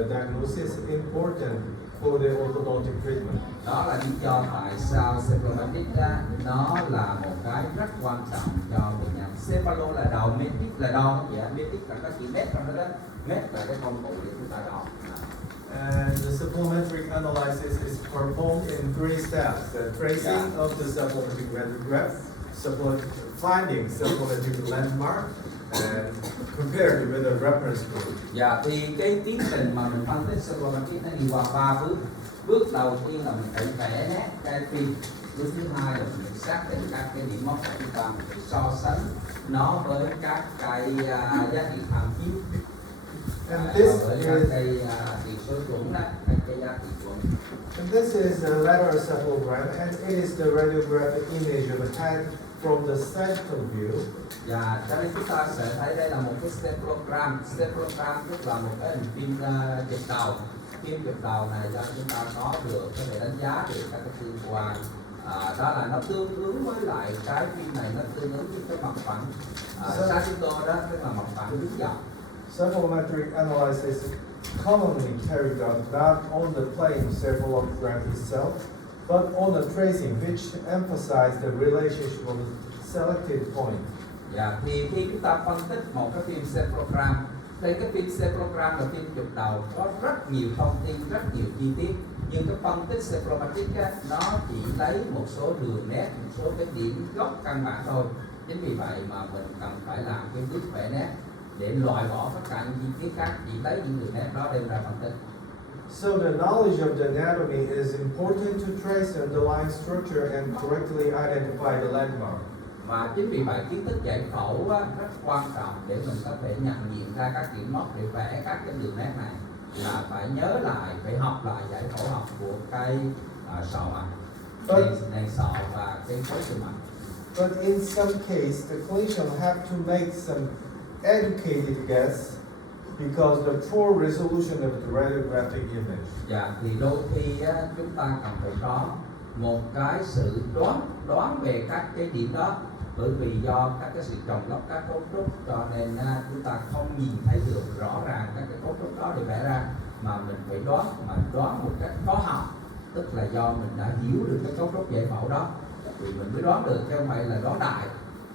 diagnosis is important for the orthodontic treatment. Đó là lý do tại sao cephalometric nó là một cái rất quan trọng cho bệnh nhân. Cephalo là đầu, metric là đo, metric là có chữ mét trong đó đó. Mét là cái công cụ để chúng ta đo. And the supplementary analysis is performed in 3 steps: the tracing of the supplementary radiograph, finding supplementary landmark, and compared with the reference group. Dạ, thì cái tiến trình mà mình phân tích cephalometric nó đi qua 3 bước. Bước đầu tiên là mình phải vẽ nét cái phim. Bước thứ hai là mình xác định các cái điểm mốc của chúng ta, mình phải so sánh nó với các cái giá trị tham chiếu. And this với các is cái tỷ số chuẩn đó, các cái giá trị chuẩn. And this is a lateral cephalogram, and it is the radiographic image of a from the central view, Và cho nên chúng ta sẽ thấy đây là một cái cephalograph. Cephalograph tức là một cái hình phim chụp đầu. Phim chụp đầu này cho chúng ta có thể đánh giá được các cái tương quan. Đó là nó tương ứng với lại cái phim này, nó tương ứng với cái mặt phẳng sagittal, đó tức là mặt phẳng đứng dọc. cephalometric analysis commonly carried out not on the plane cephalograph itself, but on the tracing, which emphasized the relationship of the selected point. Thì khi chúng ta phân tích một cái phim cephalograph, trên cái phim cephalograph là phim chụp đầu có rất nhiều thông tin, rất nhiều chi tiết, nhưng cái phân tích cephalometric nó chỉ lấy một số đường nét, một số cái điểm gốc căn bản thôi. Chính vì vậy mà mình cần phải làm cái bước vẽ nét để loại bỏ tất cả những chi tiết khác, chỉ lấy những đường nét đó đem ra phân tích. So the knowledge of the anatomy is important to trace the underlying structure and correctly identify the landmark. Và chính vì vậy kiến thức giải phẫu rất quan trọng để mình có thể nhận diện ra các điểm mốc để vẽ các cái đường nét này. Là phải nhớ lại, phải học lại giải phẫu học của cái sọ mặt, nền sọ và cái khối xương mặt. But in some case, the clinician will have to make some educated guess because the poor resolution of the radiographic image. Thì đôi khi chúng ta cần phải có một cái sự đoán về các cái điểm đó, bởi vì do các cái sự chồng lấp các cấu trúc cho nên chúng ta không nhìn thấy được rõ ràng các cái cấu trúc đó để vẽ ra, mà mình phải đoán một cách khó học, tức là do mình đã hiểu được cái cấu trúc giải phẫu đó thì mình mới đoán được, chứ không phải là đoán đại,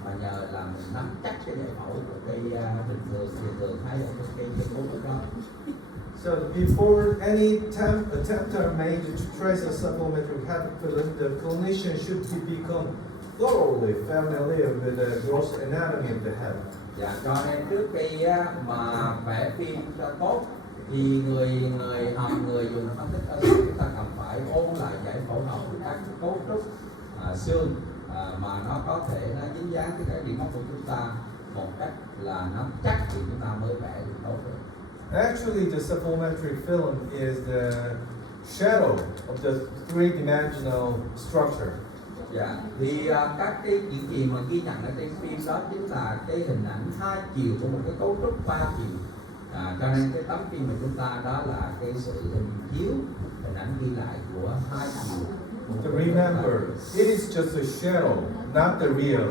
mà nhờ là mình nắm chắc cái giải phẫu của cái bình thường hay là cái cấu trúc đó. So before any attempt are made to trace a cephalometric film, the clinician should become thoroughly familiar with the gross anatomy of the head. Cho nên trước khi mà vẽ phim cho tốt thì người dùng phân tích ở chúng ta cần phải ôn lại giải phẫu học của các cấu trúc xương mà nó có thể nó dính dáng với cái điểm mốc của chúng ta một cách là nắm chắc thì chúng ta mới vẽ được tốt được. Actually, the cephalometric film is the shadow of the three-dimensional structure. Thì các cái những gì mà ghi nhận ở trên phim đó chính là cái hình ảnh hai chiều của một cái cấu trúc ba chiều. Cho nên cái tấm phim của chúng ta đó là cái sự hình chiếu, hình ảnh ghi lại của hai chiều. To remember, it is just a shadow, not the real.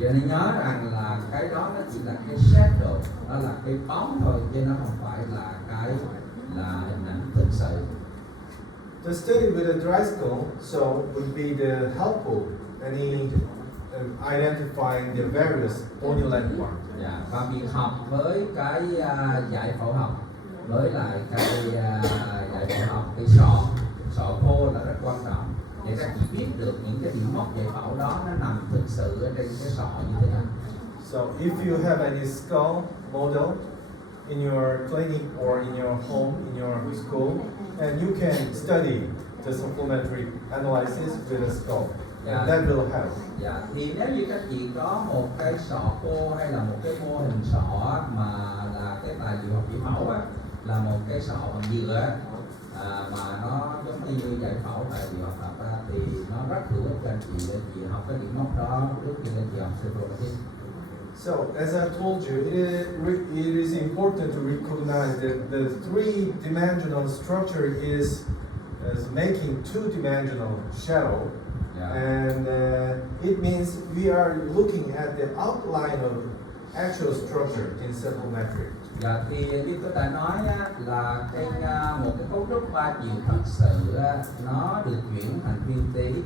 Cho nên nhớ rằng là cái đó nó chỉ là cái shadow, đó là cái bóng thôi, chứ nó không phải là cái là hình ảnh thực sự. The study with a dry skull, so would be the helpful in identifying the various bony landmarks. Và việc học với cái giải phẫu học với lại cái giải phẫu học, cái sọ khô là rất quan trọng để các chị biết được những cái điểm mốc giải phẫu đó nó nằm thực sự ở trên cái sọ như thế nào. So if you have any skull model in your clinic or in your home, in your school, and you can study the cephalometric analysis with a skull, and that will help. Thì nếu như các chị có một cái sọ khô hay là một cái mô hình sọ mà là cái tài liệu học giải phẫu là một cái sọ bằng dừa mà nó giống như giải phẫu tài liệu học tập thì nó rất hữu ích cho anh chị để chị học cái điểm mốc đó trước khi anh chị học cephalometric. So, as I told you, it is important to recognize that the three-dimensional structure is making two-dimensional shadow, and it means we are looking at the outline of actual structure in cephalometric. Thì như tôi đã nói là một cái cấu trúc ba chiều thật sự nó được chuyển thành viên tí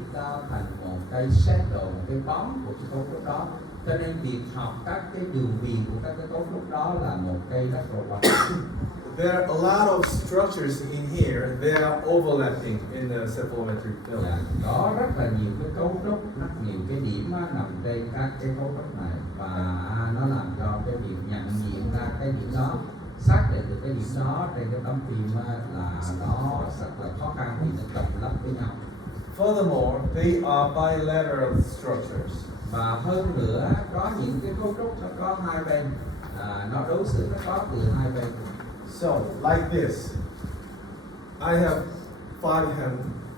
thành một cái shadow, một cái bóng của cái cấu trúc đó. Cho nên việc học các cái đường viền của các cái cấu trúc đó là một cái rất là quan trọng. There are a lot of structures in here. They are overlapping in the cephalometric film. Có rất là nhiều cái cấu trúc, rất nhiều cái điểm nằm trên các cái cấu trúc này và nó làm cho cái việc nhận diện ra cái điểm đó, xác định được cái điểm đó trên cái tấm phim là nó rất là khó khăn vì nó chồng lấp với nhau. Furthermore, they are bilateral structures. Và hơn nữa có những cái cấu trúc nó có hai bên, nó đối xử nó có từ hai bên. So, like this, I have 5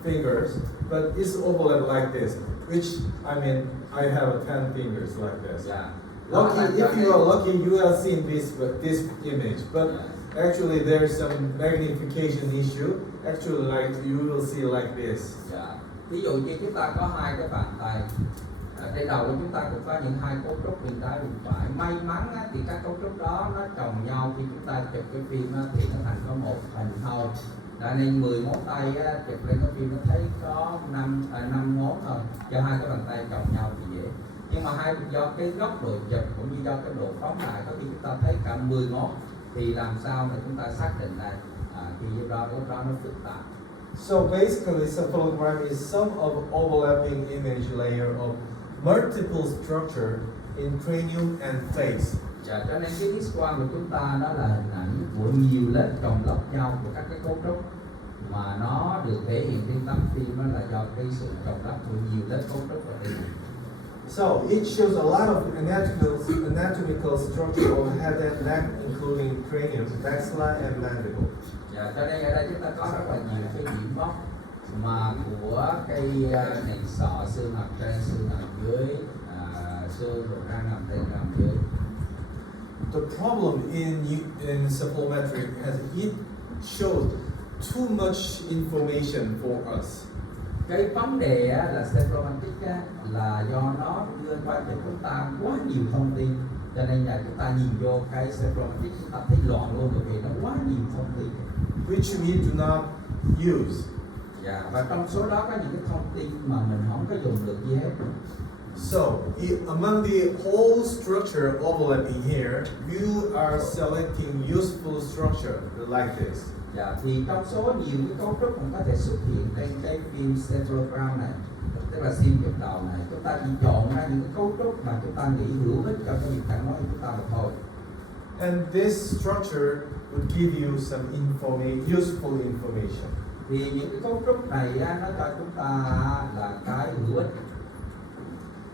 fingers, but it's overlap like this, which I mean I have 10 fingers like this. Dạ. Lucky, if you are lucky, you have seen this image, but Dạ. actually there's some magnification issue. Actually, like you will see like this. Dạ. Ví dụ như chúng ta có hai cái bàn tay, trên đầu của chúng ta cũng có những hai cấu trúc bên trái bên phải. May mắn á, thì các cấu trúc đó nó chồng nhau, khi chúng ta chụp cái phim á, thì nó thành có một hình thôi. Cho nên 10 ngón tay á, chụp lên cái phim nó thấy có 5 ngón thôi. Do hai cái bàn tay chồng nhau thì dễ. Nhưng mà do cái góc độ chụp cũng như do cái độ phóng đại, có khi chúng ta thấy cả 10 ngón, thì làm sao để chúng ta xác định này, thì lúc đó nó phức tạp. So basically, cephalogram is some of overlapping image layer of multiple structure in cranium and face. Dạ, cho nên cái X-quang của chúng ta đó là hình ảnh của nhiều lớp chồng lấp nhau của các cái cấu trúc, mà nó được thể hiện trên tấm phim đó là do cái sự chồng lấp của nhiều lớp cấu trúc ở đây. So it shows a lot of anatomical structure of head and neck, including cranium, maxilla, and mandible. Dạ, cho nên ở đây chúng ta có rất là nhiều cái điểm mốc mà của cái nền sọ, xương hàm trên, xương hàm dưới, xương rồi răng hàm trên, răng hàm dưới. The problem in cephalometric is it shows too much information for us. Cái vấn đề á, là cephalometric á, là do nó đưa qua cho chúng ta quá nhiều thông tin, cho nên là chúng ta nhìn vô cái cephalometric chúng ta thấy loạn luôn, bởi vì nó quá nhiều thông tin Which we do not use. Dạ, và trong số đó có những cái thông tin mà mình không có dùng được gì hết. So, among the whole structure overlapping here, you are selecting useful structure like this. Dạ, thì trong số nhiều cái cấu trúc cũng có thể xuất hiện trên cái phim cephalogram này, tức là phim chụp đầu này, chúng ta chỉ chọn ra những cái cấu trúc mà chúng ta nghĩ hữu ích cho cái việc chẩn đoán của chúng ta mà thôi. And this structure would give you some useful information. Thì những cái cấu trúc này á, nó cho chúng ta là cái hữu ích.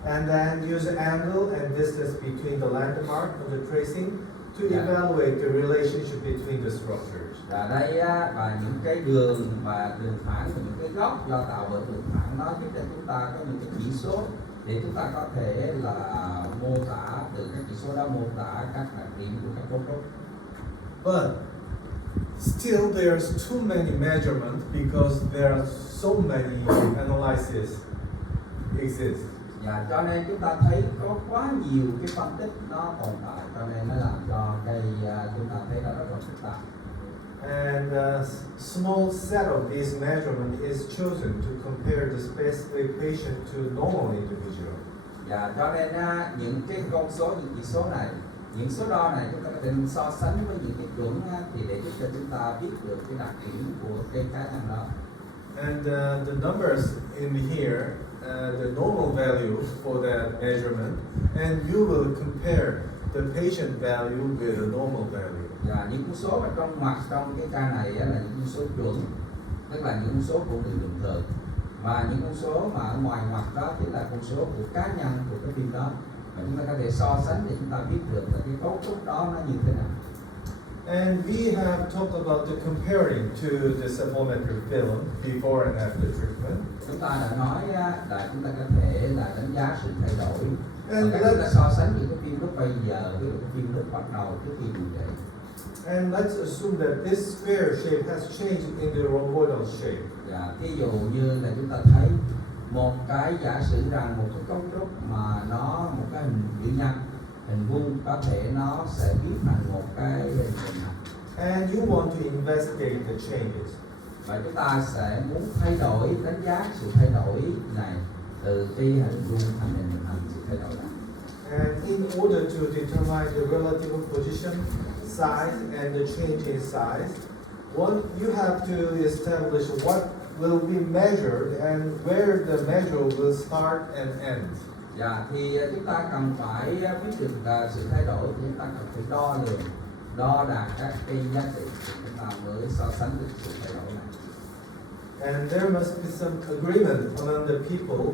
And then use angle and distance between the landmark of the tracing to Yeah. evaluate the relationship between the structures. Và đây á, và những cái đường và đường thẳng và những cái góc do tạo bởi đường thẳng nó giúp cho chúng ta có những cái chỉ số để chúng ta có thể là mô tả từ các chỉ số đó, mô tả các đặc điểm của các cấu trúc. But still there's too many measurements because there are so many analyses exist. Và cho nên chúng ta thấy có quá nhiều cái phân tích nó tồn tại, cho nên nó làm cho cái chúng ta thấy nó rất là phức tạp. And a small set of these measurements is chosen to compare the specific patient to normal individual. Và cho nên những cái con số, những chỉ số này, những số đo này chúng ta có thể so sánh với những cái chuẩn thì để giúp cho chúng ta biết được cái đặc điểm của cái cá nhân đó. And the numbers in here, the normal value for that measurement, and you will compare the patient value with the normal value. Và những con số mà trong mặt trong cái ca này là những con số chuẩn, tức là những con số của người bình thường, và những con số mà ở ngoài mặt đó chính là con số của cá nhân của cái phim đó, và chúng ta có thể so sánh để chúng ta biết được là cái cấu trúc đó nó như thế nào. And we have talked about the comparing to the cephalometric film before and after treatment. Chúng ta đã nói là chúng ta có thể là đánh giá sự thay đổi, And và chúng ta so sánh những cái phim lúc bây giờ với cái phim lúc bắt đầu trước khi điều trị. And let's assume that this square shape has changed into rhomboidal shape. Và ví dụ như là chúng ta thấy một cái, giả sử rằng một cái cấu trúc mà nó một cái hình chữ nhân, hình vuông, có thể nó sẽ biến thành một cái hình này. And you want to investigate the changes. Và chúng ta sẽ muốn thay đổi, đánh giá sự thay đổi này từ cái hình vuông thành hình thành sự thay đổi này. And in order to determine the relative position, size, and the change in size, you have to establish what will be measured and where the measure will start and end. Dạ, thì chúng ta cần phải biết được sự thay đổi, thì chúng ta cần phải đo lường, đo đạt các cái giá trị thì chúng ta mới so sánh được sự thay đổi này. And there must be some agreement among the people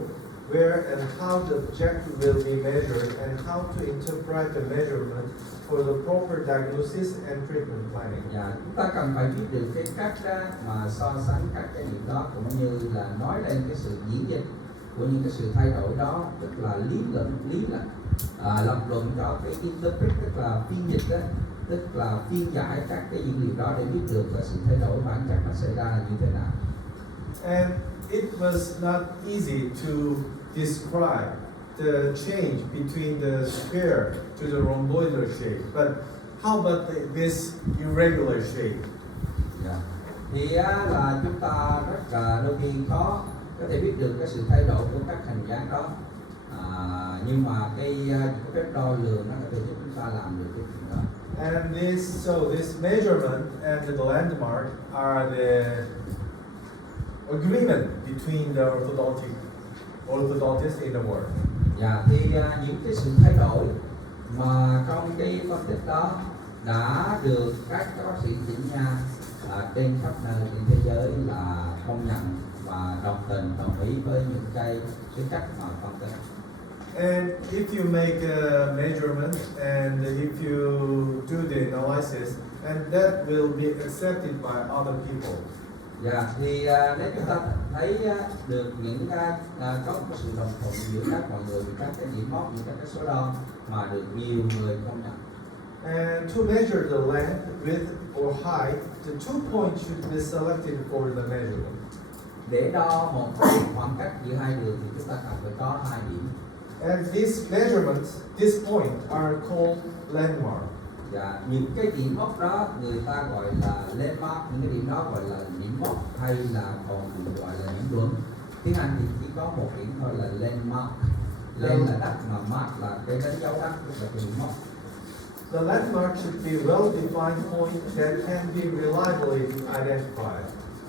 where and how the object will be measured, and how to interpret the measurement for the proper diagnosis and treatment planning. Dạ, chúng ta cần phải biết được cái cách mà so sánh các cái điểm đó, cũng như là nói lên cái sự diễn dịch của những cái sự thay đổi đó, tức là lập luận cho cái interpret, tức là phiên dịch đó, tức là phiên giải các cái dữ liệu đó để biết được là sự thay đổi bản chất nó xảy ra là như thế nào. And it was not easy to describe the change between the square to the rhomboidal shape, but how about this irregular shape? Dạ. Thì là chúng ta rất là đôi khi có thể biết được cái sự thay đổi của các hình dáng đó, nhưng mà những cái phép đo lường nó có thể giúp chúng ta làm được cái chuyện đó. And this measurement and the landmark are the agreement between the orthodontists in the world. Dạ, thì những cái sự thay đổi mà trong cái phân tích đó đã được các bác sĩ chỉnh nha trên khắp nơi trên thế giới là công nhận và đồng ý với những cái cách mà phân tích. And if you make a measurement and if you do the analysis, and that will be accepted by other people. Dạ, thì nếu chúng ta thấy được những có một sự đồng thuận giữa các mọi người về các cái điểm mốc, những các cái số đo mà được nhiều người công nhận. And to measure the length, width, or height, the 2 points should be selected for the measurement. Để đo một cái khoảng cách giữa hai đường thì chúng ta cần phải có 2 điểm. And these measurements, this point, are called landmark. Dạ, những cái điểm mốc đó người ta gọi là landmark, những cái điểm đó gọi là điểm mốc, hay là còn được gọi là điểm chuẩn. Tiếng Anh thì chỉ có một điểm thôi là landmark. Land là đất, mà mark là cái đánh dấu đất, tức là cái điểm mốc. The landmark should be well-defined point that can be reliably identified.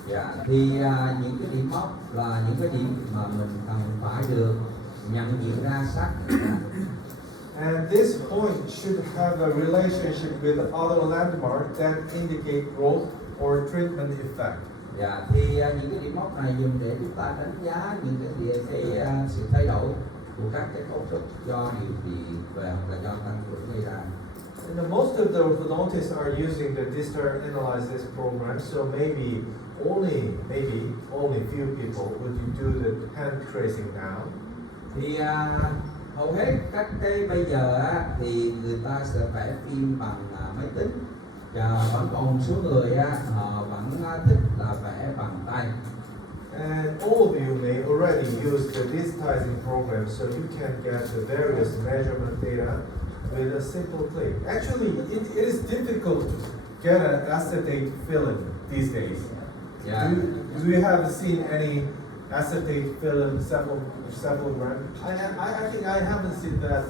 Dạ, thì những cái điểm mốc là những cái điểm mà mình cần phải được nhận diện ra, xác định ra. And this point should have a relationship with other landmarks that indicate growth or treatment effect. Dạ, thì những cái điểm mốc này dùng để chúng ta đánh giá những cái sự thay đổi của các cái cấu trúc do điều trị về hoặc là do tăng trưởng gây ra. And most of the orthodontists are using the distal analysis program, so maybe only few people would do the hand tracing now. Thì hầu hết các cái bây giờ thì người ta sẽ vẽ phim bằng máy tính, và vẫn còn một số người họ vẫn thích là vẽ bằng tay. And all of you may already use the digitizing program, so you can get the various measurement data with a simple click. Actually, it is difficult to get an acetate film these days. Yeah. Do you have seen any acetate film cephalogram? I think I haven't seen that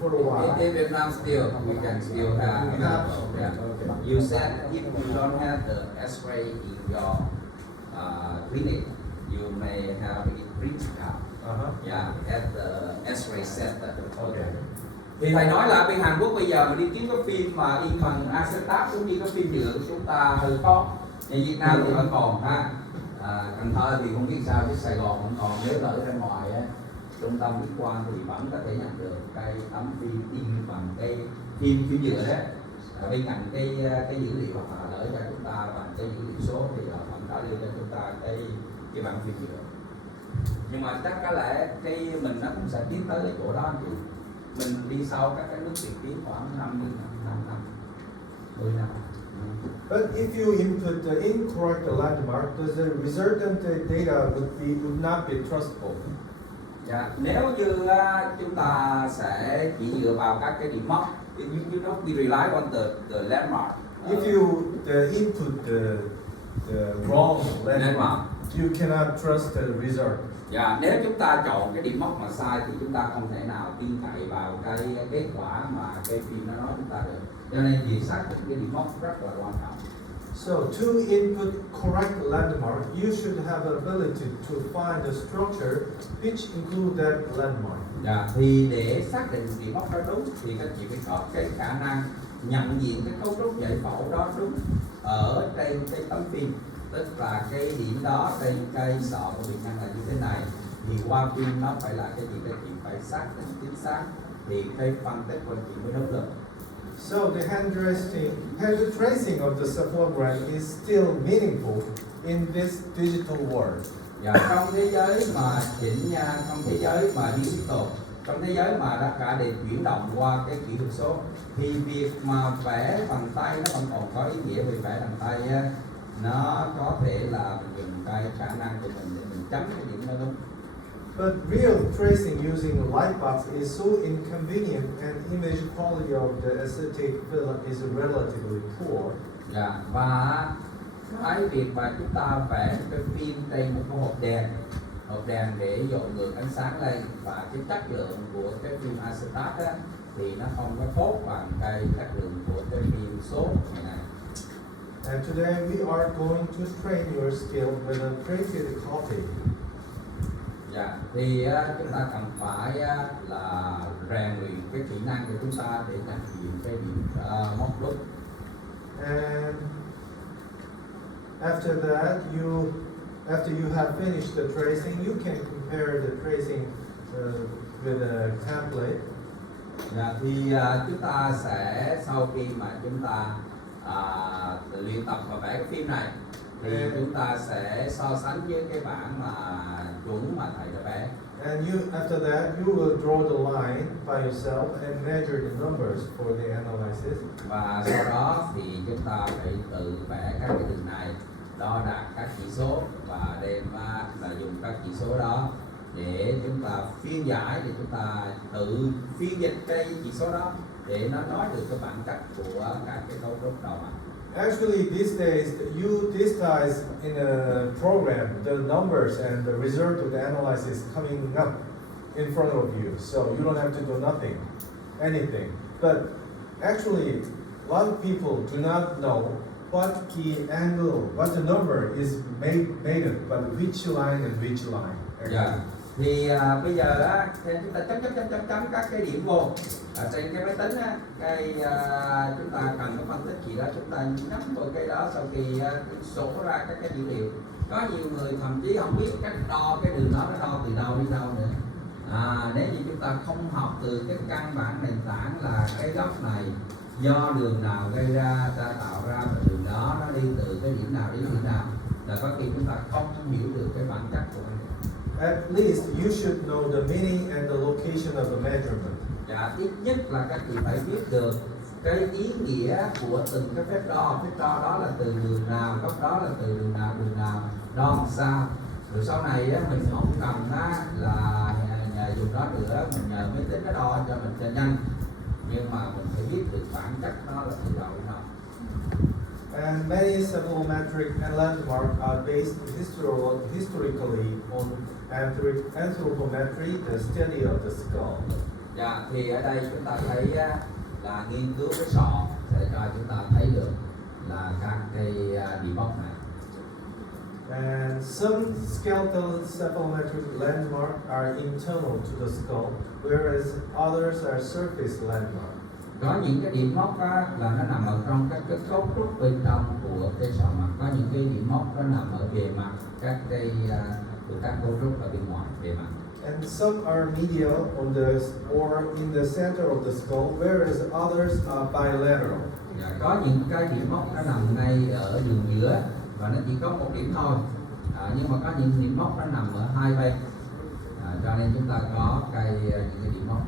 for a while. In Vietnam still, we can still have. Yeah. You said if you don't have the X-ray in your clinic, you may have it printed out. Yeah, at the X-ray center. Okay. Thì thầy nói là bên Hàn Quốc bây giờ mình đi kiếm cái phim mà in bằng acetate cũng như cái phim nhựa của chúng ta hơi khó. Thì Việt Nam thì vẫn còn ha. Cần Thơ thì không biết sao, chứ Sài Gòn vẫn còn. Nếu ở ra ngoài trung tâm Mỹ Quan thì vẫn có thể nhận được cái tấm phim in bằng cái phim nhựa đấy. Bên cạnh cái dữ liệu hoặc là đỡ cho chúng ta bằng cái dữ liệu số thì họ vẫn có đưa cho chúng ta cái bản phim nhựa. Nhưng mà chắc có lẽ cái mình nó cũng sẽ tiến tới cái chỗ đó thì mình đi sau các cái nước tiên tiến khoảng 5 năm 10 năm. But if you input the incorrect landmark, the resultant data would not be trustable. Dạ, nếu như chúng ta sẽ chỉ dựa vào các cái điểm mốc, you not be rely on the landmark. If you input the wrong landmark, you cannot trust the result. Dạ, nếu chúng ta chọn cái điểm mốc mà sai thì chúng ta không thể nào tin cậy vào cái kết quả mà cái phim nó nói chúng ta được. Cho nên việc xác định cái điểm mốc rất là quan trọng. So to input correct landmark, you should have the ability to find the structure which include that landmark. Dạ, thì để xác định điểm mốc đó đúng thì các chị phải có cái khả năng nhận diện cái cấu trúc giải phẫu đó đúng ở trên cái tấm phim, tức là cái điểm đó trên cây sọ của bệnh nhân là như thế này, thì qua phim nó phải là cái gì, các chị phải xác định chính xác thì cái phân tích của chị mới đúng được. So the hand tracing of the cephalogram is still meaningful in this digital world. Và trong thế giới mà chỉnh nha, trong thế giới mà digital, trong thế giới mà tất cả đều chuyển động qua cái kỹ thuật số, thì việc mà vẽ bằng tay nó vẫn còn có ý nghĩa, vì vẽ bằng tay á, nó có thể là mình dùng cái khả năng của mình để mình chấm cái điểm đó đúng. But real tracing using a lightbox is so inconvenient and image quality of the acetate film is relatively poor. Và cái việc mà chúng ta vẽ cái phim trên một cái hộp đèn để dội ngược ánh sáng lên, và cái chất lượng của cái phim acetate á, thì nó không có tốt bằng cái chất lượng của cái phim số này này. And today we are going to train your skill with a printed copy. Thì chúng ta cần phải là rèn luyện cái kỹ năng của chúng ta để nhận diện cái điểm móc đúc. And after that, after you have finished the tracing, you can compare the tracing with a template. Thì chúng ta sẽ sau khi mà chúng ta luyện tập và vẽ cái phim này thì chúng ta sẽ so sánh với cái bản mà chuẩn mà thầy đã vẽ. And after that, you will draw the line by yourself and measure the numbers for the analysis. Và sau đó thì chúng ta phải tự vẽ các cái đường này, đo đạc các chỉ số và đem là dùng các chỉ số đó để chúng ta phiên giải, để chúng ta tự phiên dịch cái chỉ số đó để nó nói được cái bản chất của các cái cấu trúc đầu mặt. Actually, these days, you digitize in a program the numbers and the result of the analysis coming up in front of you, so you don't have to do anything. But actually, a lot of people do not know what the angle, what the number is made of, but which line and which line. Thì bây giờ á, chúng ta chấm các cái điểm vô trên cái máy tính á, chúng ta cần cái phân tích gì đó, chúng ta nhắm vào cái đó, sau khi số ra các cái dữ liệu. Có nhiều người thậm chí không biết cách đo cái đường đó nó đo từ đâu đi đâu nữa. Nếu như chúng ta không học từ cái căn bản nền tảng là cái góc này do đường nào gây ra, ta tạo ra, và đường đó nó đi từ cái điểm nào đến điểm nào, là có khi chúng ta không hiểu được cái bản chất của nó. At least you should know the meaning and the location of the measurement. Ít nhất là các chị phải biết được cái ý nghĩa của từng cái phép đo đó là từ đường nào, góc đó là từ đường nào, đo làm sao. Rồi sau này mình không cần là nhờ dùng đó nữa, mình nhờ máy tính nó đo cho mình cho nhanh, nhưng mà mình phải biết được bản chất nó là từ đâu đến đâu. And many cephalometric and landmark are based historically on anthropometry, the study of the skull. Thì ở đây chúng ta thấy là nghiên cứu cái sọ để cho chúng ta thấy được là các cái điểm mốc này. And some skeletal cephalometric landmarks are internal to the skull, whereas others are surface landmarks. Có những cái điểm mốc là nó nằm ở trong các cái cấu trúc bên trong của cái sọ mặt, có những cái điểm mốc nó nằm ở bề mặt các cái của các cấu trúc ở bên ngoài bề mặt. And some are medial or in the center of the skull, whereas others are bilateral. Có những cái điểm mốc nó nằm ngay ở đường giữa và nó chỉ có một điểm thôi, nhưng mà có những điểm mốc nó nằm ở hai bên, cho nên chúng ta có những cái điểm mốc.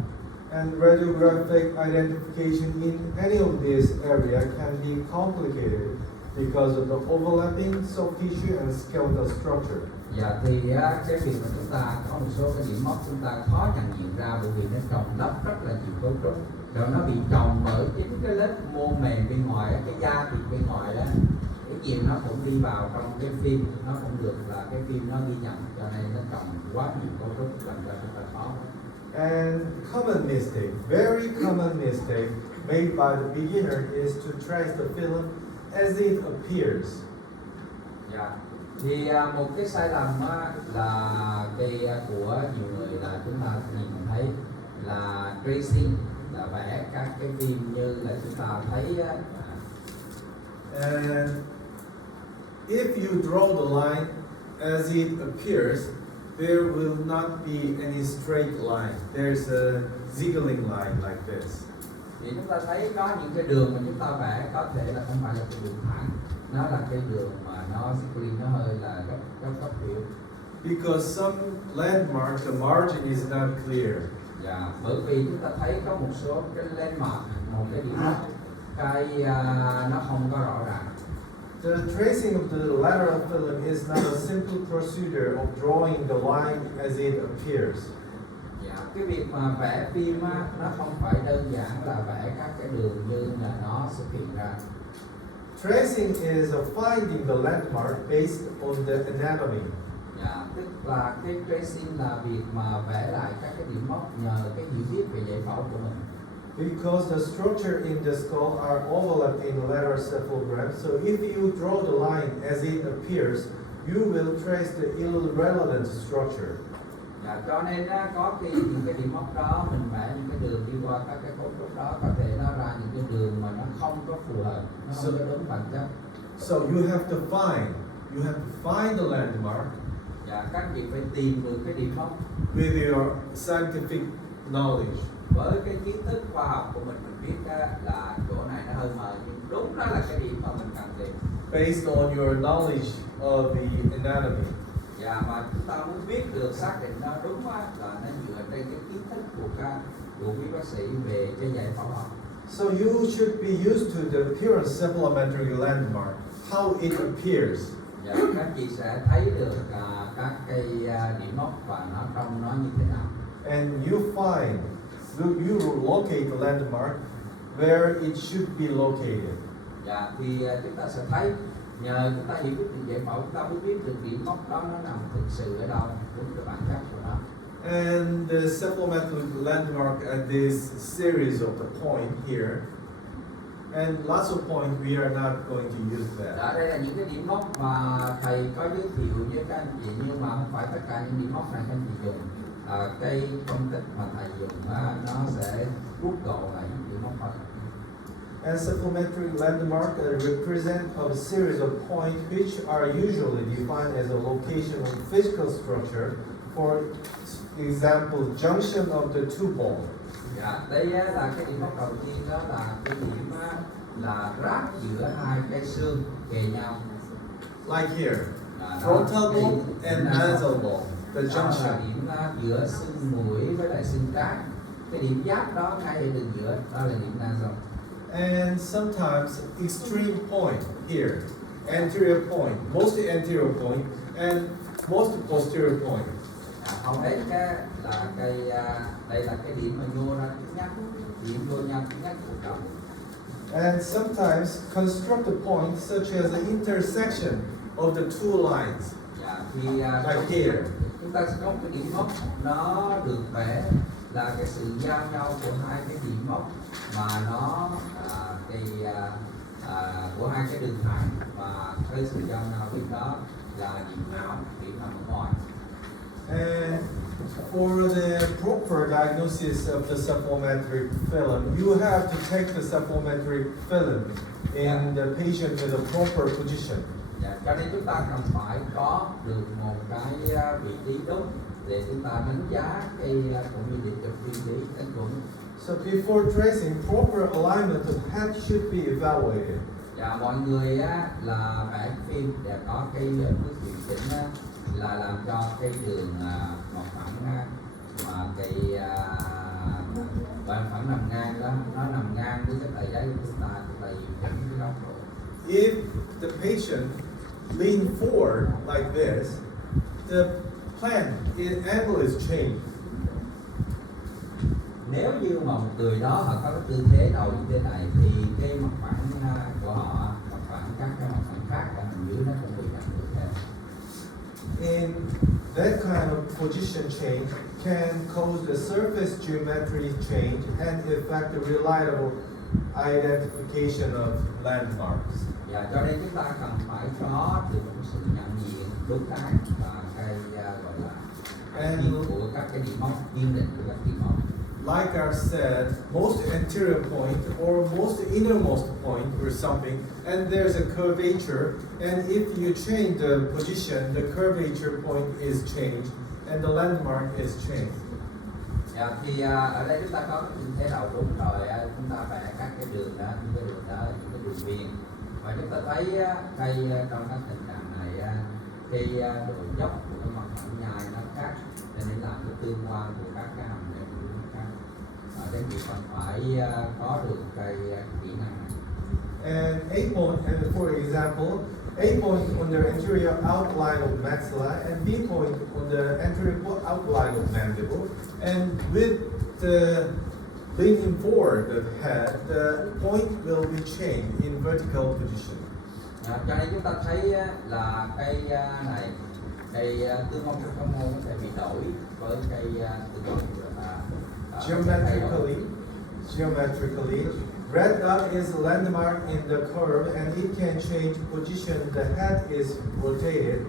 And radiographic identification in any of this area can be complicated because of the overlapping soft tissue and skeletal structure. Thì cái việc mà chúng ta có một số cái điểm mốc chúng ta khó nhận diện ra, bởi vì nó chồng lấp rất là nhiều cấu trúc, rồi nó bị chồng bởi chính cái lớp mô mềm bên ngoài, cái da thịt bên ngoài đó, cái nhiều nó cũng đi vào trong cái phim, nó cũng được là cái phim nó ghi nhận, cho nên nó chồng quá nhiều cấu trúc làm cho chúng ta khó. And common mistake, very common mistake made by the beginner is to trace the film as it appears. Thì một cái sai lầm là của nhiều người là chúng ta nhìn thấy là tracing là vẽ các cái phim như là chúng ta thấy. And if you draw the line as it appears, there will not be any straight line. There's a ziggling line like this. Thì chúng ta thấy có những cái đường mà chúng ta vẽ có thể là không phải là cái đường thẳng, nó là cái đường mà nó ziggling, nó hơi là góc điệu. Because some landmark, the margin is not clear. Dạ, bởi vì chúng ta thấy có một số cái landmark, một cái điểm nó không có rõ ràng. The tracing of the lateral film is not a simple procedure of drawing the line as it appears. Dạ, cái việc mà vẽ phim á, nó không phải đơn giản là vẽ các cái đường như là nó xuất hiện ra. Tracing is a finding the landmark based on the anatomy. Dạ, tức là cái tracing là việc mà vẽ lại các cái điểm mốc nhờ cái hiểu biết về giải phẫu của mình. Because the structure in the skull are overlapped in the lateral cephalogram, so if you draw the line as it appears, you will trace the irrelevant structure. Dạ, cho nên á, có khi những cái điểm mốc đó mình vẽ những cái đường đi qua các cái cấu trúc đó, có thể nó ra những cái đường mà nó không có phù hợp, nó không có đúng bản chất. So you have to find the landmark Dạ, các vị phải tìm được cái điểm mốc with your scientific knowledge. với cái kiến thức khoa học của mình biết á, là chỗ này nó hơi mờ, nhưng đúng đó là cái điểm mà mình cần tìm. Based on your knowledge of the anatomy. Và mà chúng ta muốn biết được xác định nó đúng á, là nó dựa trên cái kiến thức của quý bác sĩ về cái giải phẫu học. So you should be used to the appearance supplementary landmark, how it appears. Và các chị sẽ thấy được các cái điểm mốc và nó trông nó như thế nào. And you locate the landmark where it should be located. Và thì chúng ta sẽ thấy nhờ chúng ta hiểu biết về giải phẫu, chúng ta mới biết được điểm mốc đó nó nằm thực sự ở đâu, đúng cái bản chất của nó. And the supplementary landmark at this series of the point here. And lots of points we are not going to use that. Đó, đây là những cái điểm mốc mà thầy có giới thiệu với các anh chị, nhưng mà không phải tất cả những điểm mốc này các anh chị dùng. Cái công thức mà thầy dùng nó sẽ rút gọn lại những điểm mốc này. And supplementary landmark represent a series of points which are usually defined as a location of physical structure. For example, junction of the two bones. Dạ, đây là cái điểm mốc đầu tiên, đó là cái điểm là ráp giữa hai cái xương kề nhau. Like here, frontal bone and nasal bone, the Đó là junction. điểm giữa xương mũi với lại xương trán. Cái điểm giáp đó ngay ở đường giữa, đó là điểm nasal. And sometimes extreme point here, anterior point, most anterior point, and most posterior point. Hầu hết là đây là cái điểm mà nhô ra thứ nhất, điểm nhô ra thứ nhất của đầu. And sometimes construct a point such as the intersection of the two lines, Dạ, thì like here. chúng ta sẽ có một cái điểm mốc, nó được vẽ là cái sự giao nhau của hai cái điểm mốc mà nó của hai cái đường thẳng, và cái sự giao nhau điểm đó là điểm não, điểm nằm ở ngoài. And for the proper diagnosis of the supplementary film, you have to take the supplementary film in the patient with a proper position. Dạ, cho nên chúng ta cần phải có được một cái vị trí đúng để chúng ta đánh giá cái cũng như điểm chụp vị trí đánh chuẩn. So before tracing, proper alignment of head should be evaluated. Dạ, mọi người là vẽ phim để có cái bước điều chỉnh là làm cho cái đường mặt phẳng mà cái phẳng nằm ngang đó, nó nằm ngang với cái tờ giấy của chúng ta điều chỉnh cái góc độ. If the patient lean forward like this, the angle is changed. Nếu như mà một người đó họ có cái tư thế đầu như thế này thì cái mặt phẳng của họ, mặt phẳng các cái mặt phẳng khác ở hình dưới nó cũng bị ảnh hưởng theo. In that kind of position change can cause the surface geometry change and affect the reliable identification of landmarks. Và cho nên chúng ta cần phải có được một sự nhận diện đúng đắn và cái gọi là của các cái điểm mốc, kiên định của các điểm mốc. like I said, most anterior point or most innermost point or something, and there's a curvature, and if you change the position, the curvature point is changed, and the landmark is changed. Dạ, thì ở đây chúng ta có cái tư thế đầu đúng rồi, chúng ta vẽ các cái đường đó, những cái đường đó là những cái đường viền, và chúng ta thấy đây trong các tình trạng này cái độ dốc của cái mặt phẳng nhai nó khác, cho nên làm cái tương quan của các cái hầm này nó khác. Các chị còn phải có được cái kỹ năng này. And A point, and for example, A point on the anterior outline of maxilla and B point on the anterior outline of mandible. And with the leaning forward the head, the point will be changed in vertical position. Cho nên chúng ta thấy là cây này, cây tương môn trong môn có thể bị đổi với cây tương môn Geometrically, red dot is a landmark in the curve and it can change position. The head is rotated.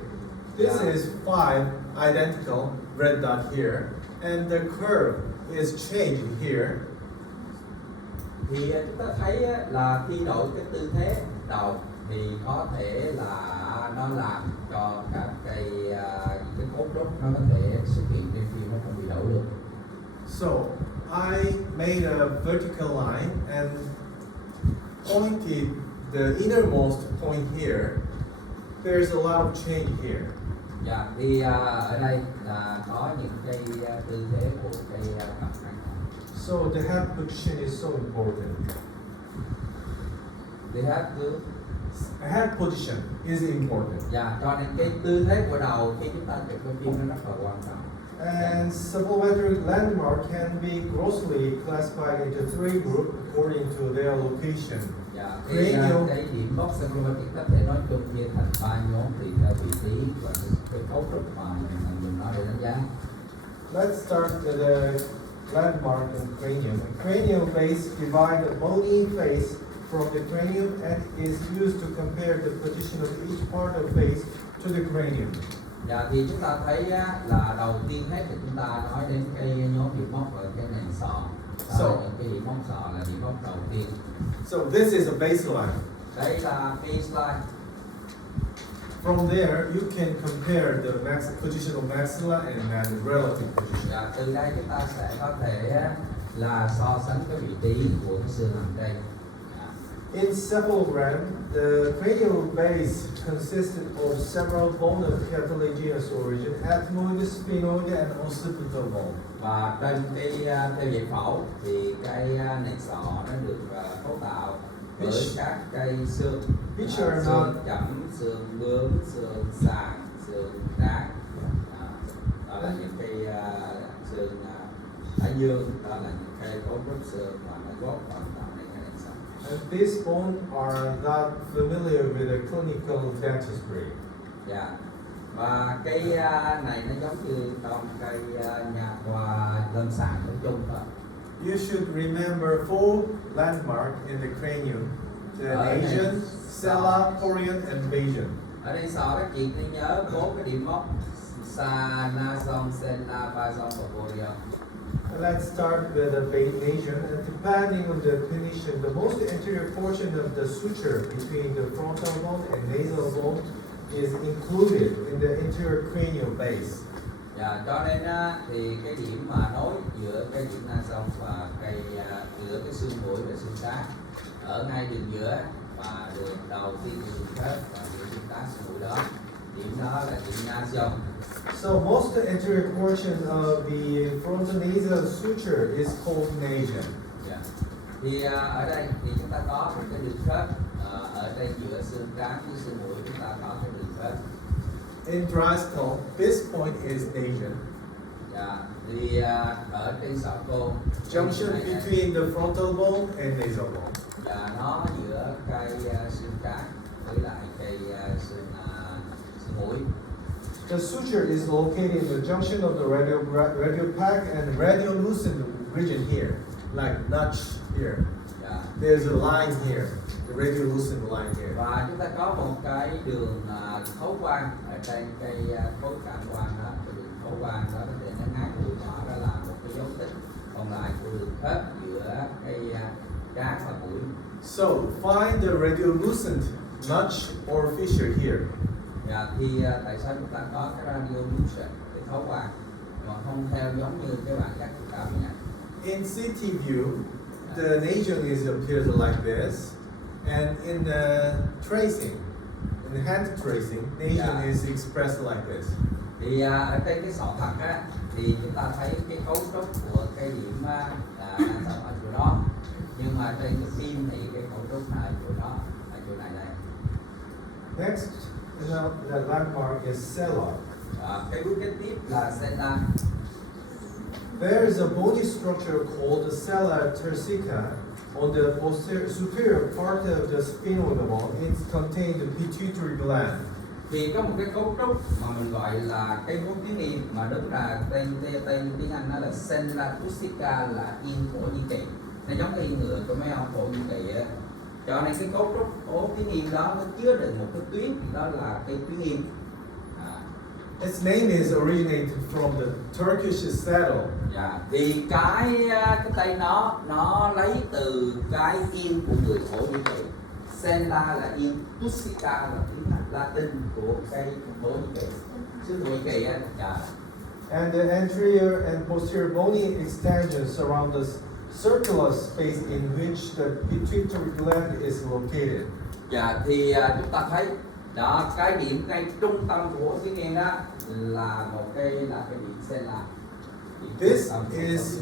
This Yeah. is 5 identical red dot here, and the curve is changed here. Thì chúng ta thấy là khi đổi cái tư thế đầu thì có thể là nó làm cho các cái cốt đốt nó có thể xuất hiện trên phim, nó không bị đổi được. So I made a vertical line and pointed the innermost point here. There's a lot of change here. Dạ, thì ở đây là có những cái tư thế của cái cặp này. So the head position is so important. They have to. Head position is important. Dạ, cho nên cái tư thế của đầu khi chúng ta chụp cái phim nó rất là quan trọng. And submetric landmark can be grossly classified into 3 groups according to their location. Dạ, Cranial. cái điểm mốc submetric có thể nói chung chia thành 3 nhóm tùy theo vị trí và cái cấu trúc mà mình dùng nó để đánh giá. Let's start with the landmark and cranium. A cranial base divides the bony face from the cranium and is used to compare the position of each part of face to the cranium. Dạ, thì chúng ta thấy là đầu tiên hết thì chúng ta nói đến cái nhóm điểm mốc ở cái nền sọ. Đó là những cái điểm mốc sọ là điểm mốc đầu tiên. So this is a baseline. Đây là baseline. From there, you can compare the position of maxilla and relative position. Dạ, từ đây chúng ta sẽ có thể là so sánh cái vị trí của cái xương hàm trên. In cephalogram, the cranial base consisted of several bones of cartilaginous origin, ethmoid, sphenoid, and occipital bone. Và trên cái theo giải phẫu thì cái nền sọ nó được cấu tạo bởi các cây xương, Which are xương not chẩm, xương bướm, xương sàn, xương trán. Đó là những cái xương đại dương, đó là những cái cấu trúc xương mà nó góp phần tạo nên cái nền sọ. And these bones are not familiar with the clinical dentistry. Dạ. Và cái này nó giống như trong cái nhà khoa lâm sàng nói chung thôi. You should remember 4 landmarks in the cranium: the nasal, sella, corion, and Bayesian. Ở đây sọ các chị nên nhớ 4 cái điểm mốc: sa, nason, sella, bason và corion. Let's start with the Bayesian. And depending on the definition, the most anterior portion of the suture between the frontal bone and nasal bone is included in the anterior cranial base. Dạ, cho nên thì cái điểm mà nối giữa cái điểm nason và giữa cái xương mũi và xương trán ở ngay đường giữa và đường đầu tiên của xương khớp và giữa xương trán xương mũi đó, điểm đó là điểm nason. So most anterior portion of the frontal nasal suture is called nasion. Dạ. Thì ở đây thì chúng ta có một cái đường khớp ở đây giữa xương trán với xương mũi, chúng ta có cái đường khớp. In dry skull, this point is nasion. Dạ. Thì ở trên sọ cô Junction between the frontal bone and nasal bone. Dạ, nó giữa cái xương trán với lại cái xương mũi. The suture is located in the junction of the radial pack and radiolucent region here, like notch here. Dạ. There's a line here, the radiolucent line here. Và chúng ta có một cái đường khấu quang ở trên cái khối cảm quang đó, cái đường khấu quang đó để nó ngắn tuổi nhỏ, đó là một cái dấu tích. Còn lại của So find the radiolucent notch or fissure here. Thì tại sao chúng ta có cái radiolucent để thấu quang mà không theo giống như cái bản cắt cao nhỉ? In CT view, the lesion appears like this, and in the tracing, in the hand tracing, lesion Yeah. is expressed like this. Thì ở trên cái sọ thật á thì chúng ta thấy cái cấu trúc của cái điểm nằm ở chỗ đó, nhưng mà trên cái phim thì cái cấu trúc là ở chỗ đó, ở chỗ này này. Next, the landmark is sella. Cái bước kế tiếp là sella. There is a bony structure called the sella turcica on the superior part of the spinal bone. It contains the pituitary gland. Thì có một cái cấu trúc mà mình gọi là cái vốn tiếng Yên, mà đúng là tên tiếng Anh nó là sella turcica, là yên Thổ Nhĩ Kỳ. Nó giống cái yên ngựa của mấy ông Thổ Nhĩ Kỳ á. Cho nên cái cấu trúc ố tiếng Yên đó nó chứa đựng một cái tuyến, đó là cái tuyến yên. Its name is originated from the Turkish saddle. Thì cái tên nó lấy từ cái yên của người Thổ Nhĩ Kỳ. Sella là yên, turcica là tiếng Latin của cái Thổ Nhĩ Kỳ, xứ Thổ Nhĩ Kỳ á. And the anterior and posterior bony extensions surround the circular space in which the pituitary gland is located. Thì chúng ta thấy đó, cái điểm ngay trung tâm của tiếng Yên đó là cái điểm sella. This is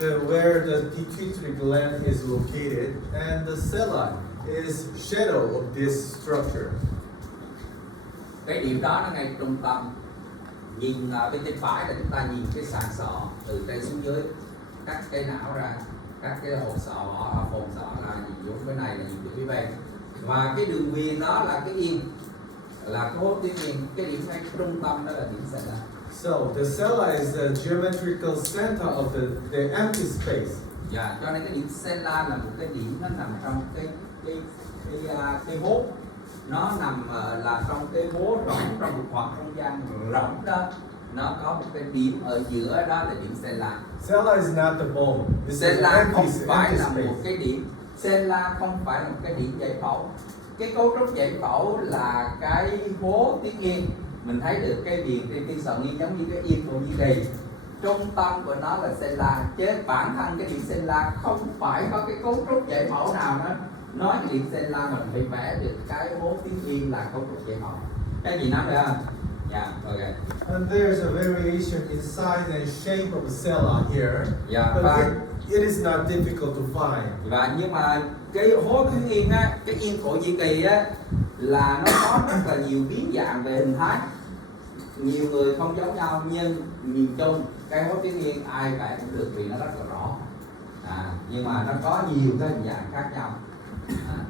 where the pituitary gland is located, and the sella is shadow of this structure. Cái điểm đó nó ngay trung tâm. Nhìn bên tay phải là chúng ta nhìn cái sàn sọ từ trên xuống dưới, cắt cái não ra, cắt cái hộp sọ, bỏ phồn sọ ra, nhìn xuống bên này là nhìn từ phía bên. Và cái đường viền đó là cái yên, là cái hốt tiếng Yên. Cái điểm ngay trung tâm đó là điểm sella. So the sella is the geometrical center of the empty space. Cho nên cái điểm sella là một cái điểm nó nằm trong cái hốt, nó nằm là trong cái hố rỗng, trong một khoảng không gian rỗng đó, nó có một cái điểm ở giữa, đó là điểm sella. Sella is not the bone. This is Sella không empty phải là space. một cái điểm, sella không phải là một cái điểm giải phẫu. Cái cấu trúc giải phẫu là cái hố tiếng Yên. Mình thấy được cái viền trên cái sọ nghiêng giống như cái yên Thổ Nhĩ Kỳ. Trung tâm của nó là sella, chứ bản thân cái điểm sella không phải có cái cấu trúc giải phẫu nào nữa. Nói cái điểm sella mà mình phải vẽ được cái hố tiếng Yên là cấu trúc giải phẫu. Cái gì nói được không? Ok. And there's a variation in size and shape of the sella here. But Và it is not difficult to find. nhưng mà cái hố tiếng Yên á, cái yên Thổ Nhĩ Kỳ á, là nó có rất là nhiều biến dạng về hình thái. Nhiều người không giống nhau, nhưng nhìn chung cái hố tiếng Yên ai vẽ cũng được vì nó rất là rõ. Nhưng mà nó có nhiều cái hình dạng khác nhau.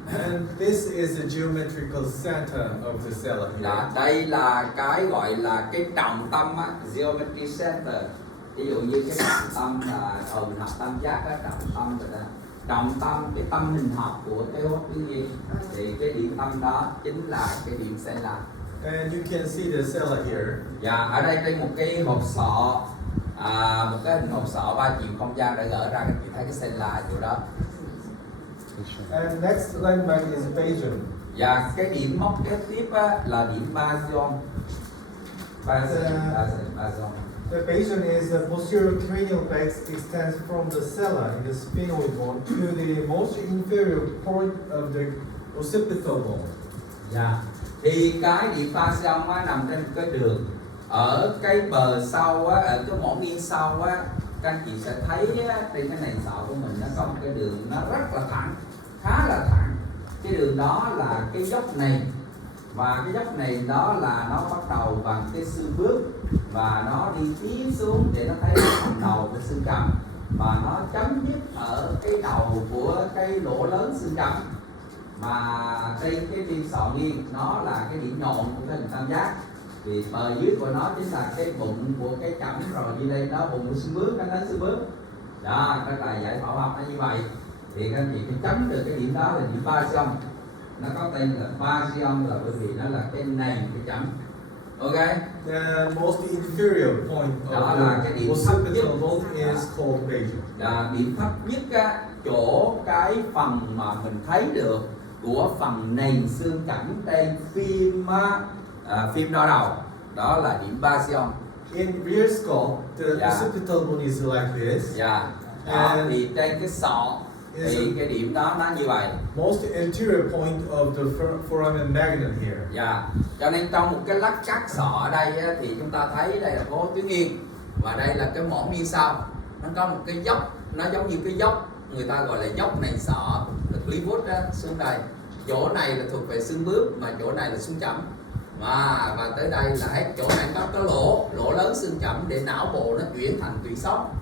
And this is the geometrical center of the sella here. Đây là cái gọi là cái trọng tâm á, geometry center. Ví dụ như cái trọng tâm là mình học tam giác á, trọng tâm rồi đó. Trọng tâm, cái tâm hình học của cái hố tiếng Yên, thì cái điểm tâm đó chính là cái điểm sella. And you can see the sella here. Ở đây trên một cái hộp sọ, một cái hình hộp sọ 3 chiều không gian đã gỡ ra, các chị thấy cái sella ở chỗ đó. And next landmark is Bajon. Và cái điểm mốc kế tiếp á, là điểm Bajon. The Bajon is the posterior cranial base extends from the sella in the sphenoid bone to the most inferior point of the occipital bone. Thì cái điểm Bajon á, nằm trên một cái đường ở cái bờ sau á, ở cái mỏ nghiêng sau á, các anh chị sẽ thấy á, trên cái nền sọ của mình nó có một cái đường nó rất là thẳng, khá là thẳng. Cái đường đó là cái dốc này, và cái dốc này đó là nó bắt đầu bằng cái xương bước và nó đi tiến xuống để nó thấy phần đầu của xương cằm, và nó chấm dứt ở cái đầu của cái lỗ lớn xương cằm. Và trên cái viên sọ nghiêng nó là cái điểm nhọn của cái hình tam giác, thì bờ dưới của nó chính là cái bụng của cái chẩm, rồi đi lên đó bụng của xương bước, nó đến xương bước đó. Cái là giải phẫu học nó như vậy, thì các anh chị phải chấm được cái điểm đó là điểm Bajon. Nó có tên là Bajon là bởi vì nó là cái nền cái chẩm. Ok, the most inferior point Đó of là cái the điểm thấp nhất. occipital bone is called major. Điểm thấp nhất á, chỗ cái phần mà mình thấy được của phần nền xương chẩm trên phim đo đầu, đó là điểm bastion. In rear skull, the Yeah. occipital bone is like this. Đó, thì trên cái sọ thì cái điểm đó nó như vậy. Most anterior point of the foramen magnum here. Cho nên trong một cái lát cắt sọ ở đây á, thì chúng ta thấy đây là khối tuyến yên và đây là cái mỏm yên sau. Nó có một cái dốc, nó giống như cái dốc, người ta gọi là dốc nền sọ, được clipwood xuống đây. Chỗ này là thuộc về xương bước mà chỗ này là xương chẩm. Và tới đây là hết, chỗ này có cái lỗ lớn xương chẩm để não bộ nó chuyển thành tủy sống.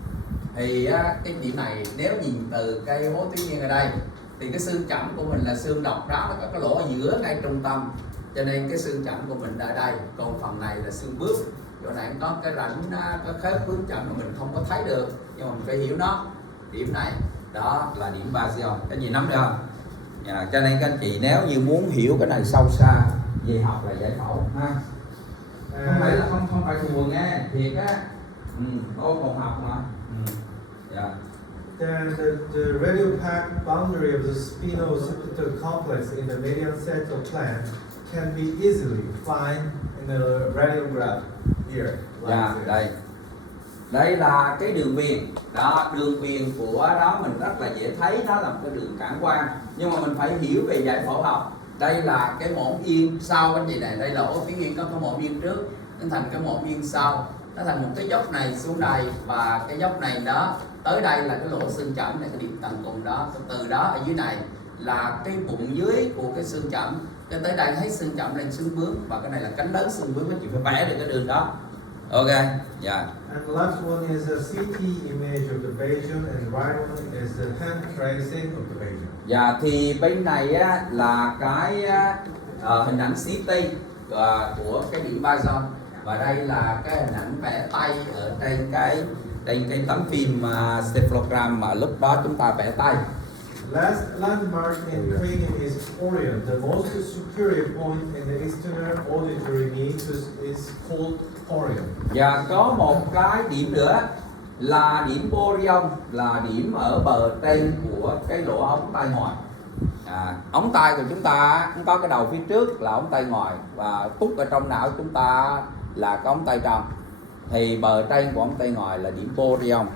Thì cái điểm này nếu nhìn từ cái hố tuyến yên ở đây thì cái xương chẩm của mình là xương độc đó, nó có cái lỗ ở giữa ngay trung tâm, cho nên cái xương chẩm của mình ở đây, còn phần này là xương bước. Chỗ này có cái rãnh, có khớp bước chẩm mà mình không có thấy được, nhưng mà mình phải hiểu nó. Điểm này đó là điểm bastion, cái gì nắm được không? Cho nên các anh chị nếu như muốn hiểu cái này sâu xa về học là giải phẫu ha, không phải là không phải thùa nghe thiệt á. Cô còn học mà. Then the radial boundary of the spino-occipital complex in the median septal plant can be easily found in the radiograph here. Đây là cái đường viền đó, đường viền của đó mình rất là dễ thấy, nó là một cái đường cản quang, nhưng mà mình phải hiểu về giải phẫu học. Đây là cái mỏm yên sau anh chị này, đây là ố tuyến yên, có cái mỏm yên trước nó thành cái mỏm yên sau, nó thành một cái dốc này xuống đây, và cái dốc này đó tới đây là cái lỗ xương chẩm này, cái điểm tận cùng đó. Từ đó ở dưới này là cái bụng dưới của cái xương chẩm, cho tới đây thấy xương chẩm lên xương bướm, và cái này là cánh lớn xương bướm, các chị phải vẽ được cái đường đó. Ok, And the last one is a CT image of the Bayesian, and the right one is the hand tracing of the Bayesian. Thì bên này á, là cái hình ảnh CT của cái điểm Bayesian, và đây là cái hình ảnh vẽ tay ở trên cái tấm phim cephalogram mà lúc đó chúng ta vẽ tay. Last landmark in cranium is Orion. The most superior point in the external auditory meatus is called Orion. Và có một cái điểm nữa là điểm Orion, là điểm ở bờ trên của cái lỗ ống tai ngoài. Ống tai của chúng ta cũng có cái đầu phía trước là ống tai ngoài, và tút ở trong não chúng ta là cái ống tai trong. Thì bờ trên của ống tai ngoài là điểm Orion.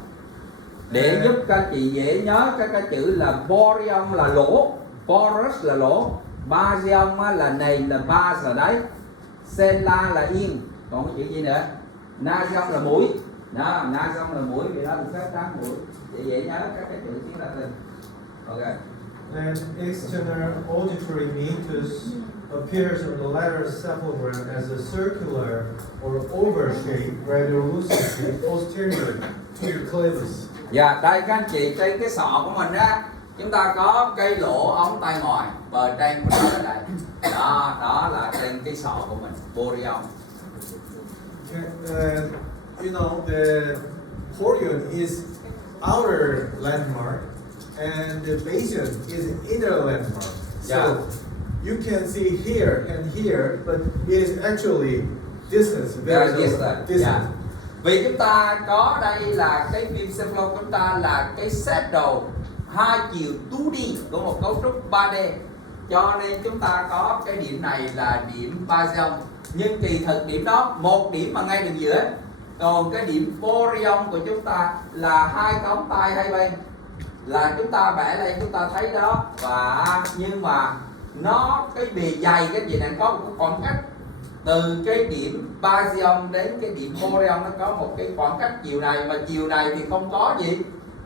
Để giúp các chị dễ nhớ cái chữ là Orion là lỗ, porous là lỗ, Bastion là nền, là bas là đáy, Sella là yên, còn cái chữ gì nữa? Nasion là mũi. Đó, Nasion là mũi, vì đó là phép trắng mũi. Để dễ nhớ các cái chữ tiếng Latin. Ok. And external auditory meatus appears on the lateral cephalogram as a circular or oval-shaped radiolucent posterior to the clavus. Đây các anh chị, trên cái sọ của mình á, chúng ta có cái lỗ ống tai ngoài, bờ trên của nó là đây. Đó là trên cái sọ của mình, Orion. You know, the Orion is outer landmark, and the Bayesian is inner landmark. So you can see here and here, but it is actually distance, very distance. Vì chúng ta có đây là cái phim cephalo của chúng ta là cái saddle hai chiều 2D của một cấu trúc 3D, cho nên chúng ta có cái điểm này là điểm Bastion, nhưng kỳ thực điểm đó một điểm mà ngay đường giữa, còn cái điểm Orion của chúng ta là hai cái ống tay hai bên, là chúng ta vẽ lên chúng ta thấy đó. Và nhưng mà nó cái bề dày cái gì này có một khoảng cách từ cái điểm Bastion đến cái điểm Orion, nó có một cái khoảng cách chiều này, mà chiều này thì không có gì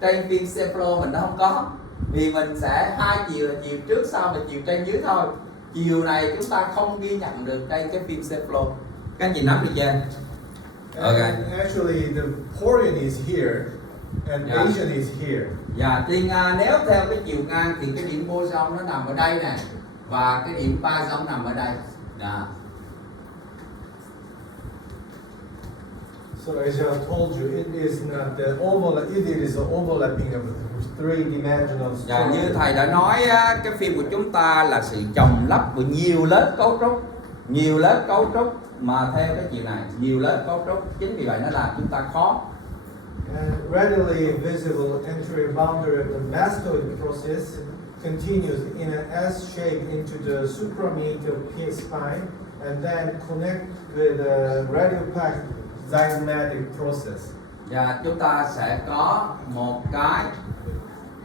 trên phim cephalo mình nó không có, vì mình sẽ hai chiều là chiều trước sau và chiều trên dưới thôi. Chiều này chúng ta không ghi nhận được trên cái phim cephalo. Các anh chị nắm được chưa? Okay. And actually the Orion is here and Bayesian is here. Thì nếu theo cái chiều ngang thì cái điểm Bastion nó nằm ở đây nè, và cái điểm Bastion nằm ở đây. So as I told you, it is not the it is the overlapping of three-dimensional structure. Như thầy đã nói, cái phim của chúng ta là sự chồng lấp của nhiều lớp cấu trúc, mà theo cái chiều này, nhiều lớp cấu trúc, chính vì vậy nó làm chúng ta khó. And readily visible anterior boundary of the mastoid process continues in an S shape into the suprameatal pit spine and then connect with the radiopaque zygomatic process. Và chúng ta sẽ có một cái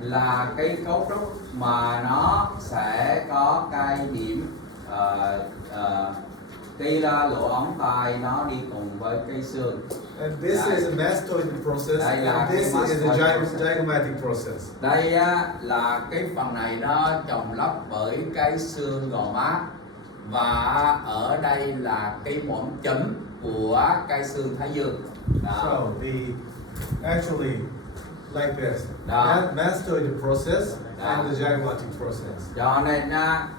là cái cấu trúc mà nó sẽ có cái điểm cái lỗ ống tay nó đi cùng với cái xương. And this is a mastoid process, Đây là and this cái is the mastoid process. zygomatic process. Đây á, là cái phần này nó chồng lấp bởi cái xương gò má, và ở đây là cái mỏm chấm của cái xương thái dương. Đó. So actually like this, Đó. mastoid process Đó. and the zygomatic process. Cho nên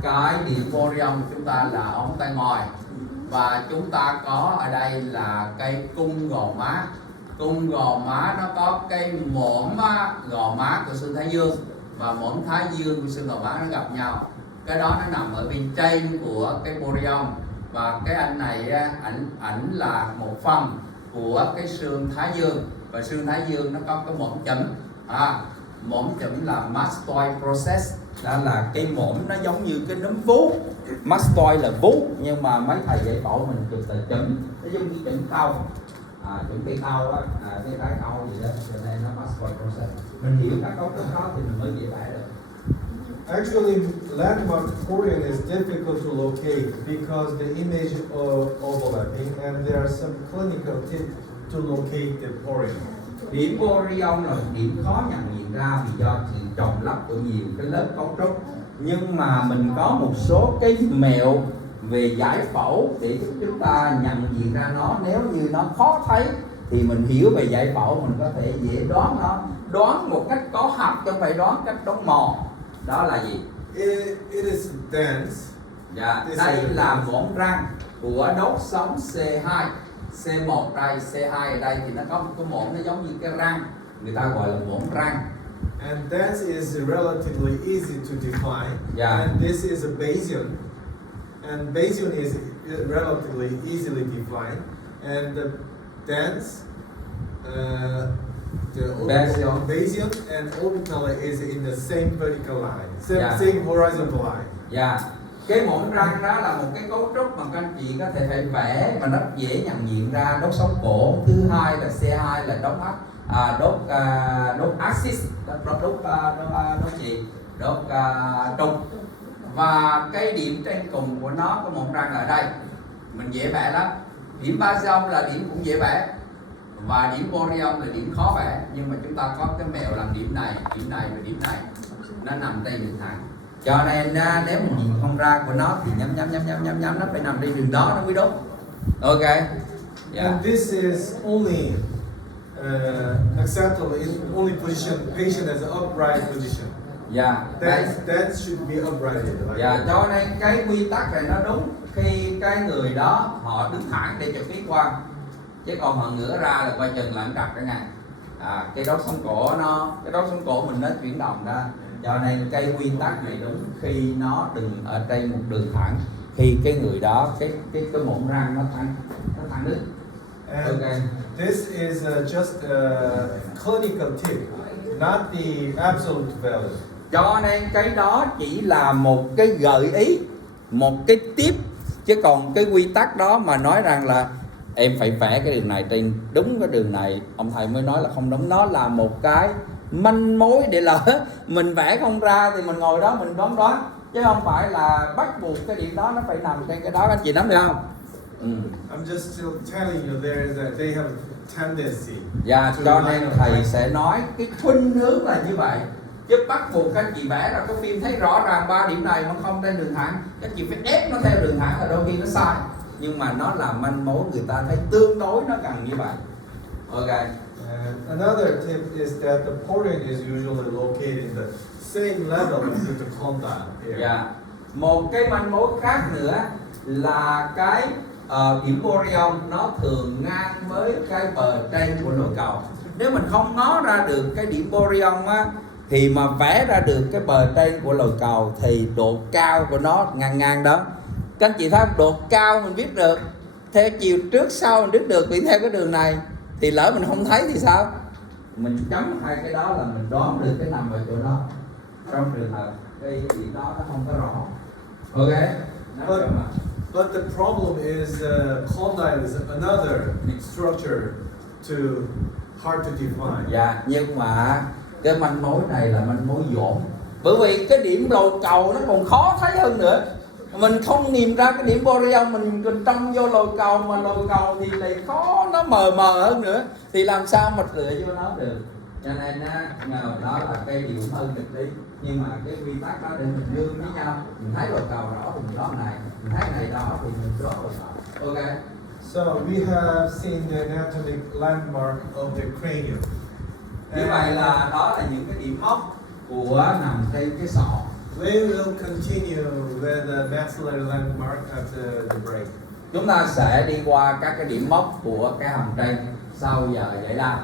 cái điểm Boreum của chúng ta là ống tay ngoài, và chúng ta có ở đây là cái cung gò má. Cung gò má nó có cái mỏm gò má của xương thái dương và mỏm thái dương của xương gò má nó gặp nhau. Cái đó nó nằm ở bên trên của cái Boreum, và cái anh này ảnh là một phần của cái xương thái dương, và xương thái dương nó có cái mỏm chấm. Mỏm chấm là mastoid process, đó là cái mỏm nó giống như cái nấm vú. Mastoid là vú, nhưng mà mấy thầy dạy phẫu mình chụp là chấm, nó giống như chấm câu, chấm cây câu á, cái trái câu gì đó, cho nên nó mastoid process. Mình hiểu các cấu trúc đó thì mình mới dễ vẽ được. Actually, landmark porion is difficult to locate because the image overlapping, and there are some clinical tips to locate the porion. Điểm Boreum là một điểm khó nhận diện ra vì do sự chồng lấp của nhiều cái lớp cấu trúc, nhưng mà mình có một số cái mẹo về giải phẫu để giúp chúng ta nhận diện ra nó. Nếu như nó khó thấy thì mình hiểu về giải phẫu, mình có thể dễ đoán nó, đoán một cách có học chứ không phải đoán cách đoán mò. Đó là gì? It is dense. Dạ, đây là mỏm răng của đốt sống C2, C1 đây, C2 ở đây thì nó có một cái mỏm nó giống như cái răng, người ta gọi là mỏm răng. And dense is relatively easy to define. Yeah. And this is a basion. And basion is relatively easily defined. And the dense, basion and orbital is in the same vertical line, same horizontal line. Dạ. Cái mỏm răng đó là một cái cấu trúc mà các anh chị có thể phải vẽ mà nó dễ nhận diện ra. Đốt sống cổ. Thứ hai là C2 là đốt axis, đốt trục. Và cái điểm trên cùng của nó, cái mỏm răng là ở đây, mình dễ vẽ lắm. Điểm basal là điểm cũng dễ vẽ, và điểm Boreum là điểm khó vẽ, nhưng mà chúng ta có cái mẹo làm điểm này và điểm này nó nằm trên đường thẳng. Cho nên nếu mình nhìn không ra của nó thì nhắm nó phải nằm trên đường đó nó mới đúng. Ok. Yeah. And this is only acceptable in only position patient as an upright position. Dạ. That should be uprighted. Dạ, cho nên cái quy tắc này nó đúng khi cái người đó họ đứng thẳng để chụp X quang, chứ còn họ ngửa ra là coi chừng là trật cả ngàn. Cái đốt sống cổ mình nó chuyển động ra, cho nên cái quy tắc này đúng khi nó đừng ở trên một đường thẳng, khi cái người đó cái mụn răng nó thẳng đứng. And this is just a clinical tip, not the absolute value. Cho nên cái đó chỉ là một cái gợi ý, một cái tip, chứ còn cái quy tắc đó mà nói rằng là em phải vẽ cái đường này trên đúng cái đường này, ông thầy mới nói là không đúng. Nó là một cái manh mối để lỡ mình vẽ không ra thì mình ngồi đó mình đoán, chứ không phải là bắt buộc cái điểm đó nó phải nằm trên cái đó. Anh chị nắm được không? I'm just still telling you they have a tendency. Dạ, cho nên thầy sẽ nói cái khuynh hướng là như vậy, chứ bắt buộc các anh chị vẽ ra cái phim thấy rõ ràng 3 điểm này mà không trên đường thẳng, các anh chị phải ép nó theo đường thẳng là đôi khi nó sai, nhưng mà nó là manh mối, người ta thấy tương đối nó gần như vậy. Ok. Another tip is that the porion is usually located in the same level as the condyle here. Dạ. Một cái manh mối khác nữa là cái điểm Boreum nó thường ngang với cái bờ trên của lồi cầu. Nếu mình không ngó ra được cái điểm Boreum á, thì mà vẽ ra được cái bờ trên của lồi cầu thì độ cao của nó ngang đó. Các anh chị thấy độ cao mình biết được theo chiều trước sau mình biết được đi theo cái đường này, thì lỡ mình không thấy thì sao? Mình chấm hai cái đó là mình đoán được cái nằm ở chỗ đó. Trong trường hợp cái điểm đó nó không có rõ. Ok. But the problem is condyle is another structure to hard to define. Dạ, nhưng mà cái manh mối này là manh mối dỗm. Bởi vì cái điểm lồi cầu nó còn khó thấy hơn nữa. Mình không nhìn ra cái điểm boreal, mình trông vô lồi cầu, mà lồi cầu thì lại khó, nó mờ mờ hơn nữa. Thì làm sao mà tựa vô nó được? Cho nên đó là cái điều hơi nghịch lý. Nhưng mà cái quy tắc đó để mình đương với nhau. Mình thấy lồi cầu rõ thì mình rõ này, mình thấy này rõ thì mình rõ lồi cầu. Ok. So we have seen the anatomic landmark of the cranium. Như vậy là đó là những cái điểm mốc của nằm trên cái sọ. We will continue with the maxillary landmark after the break. Chúng ta sẽ đi qua các cái điểm mốc của cái hàm trên sau giờ giải lao.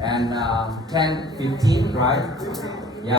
And 10, 15, right?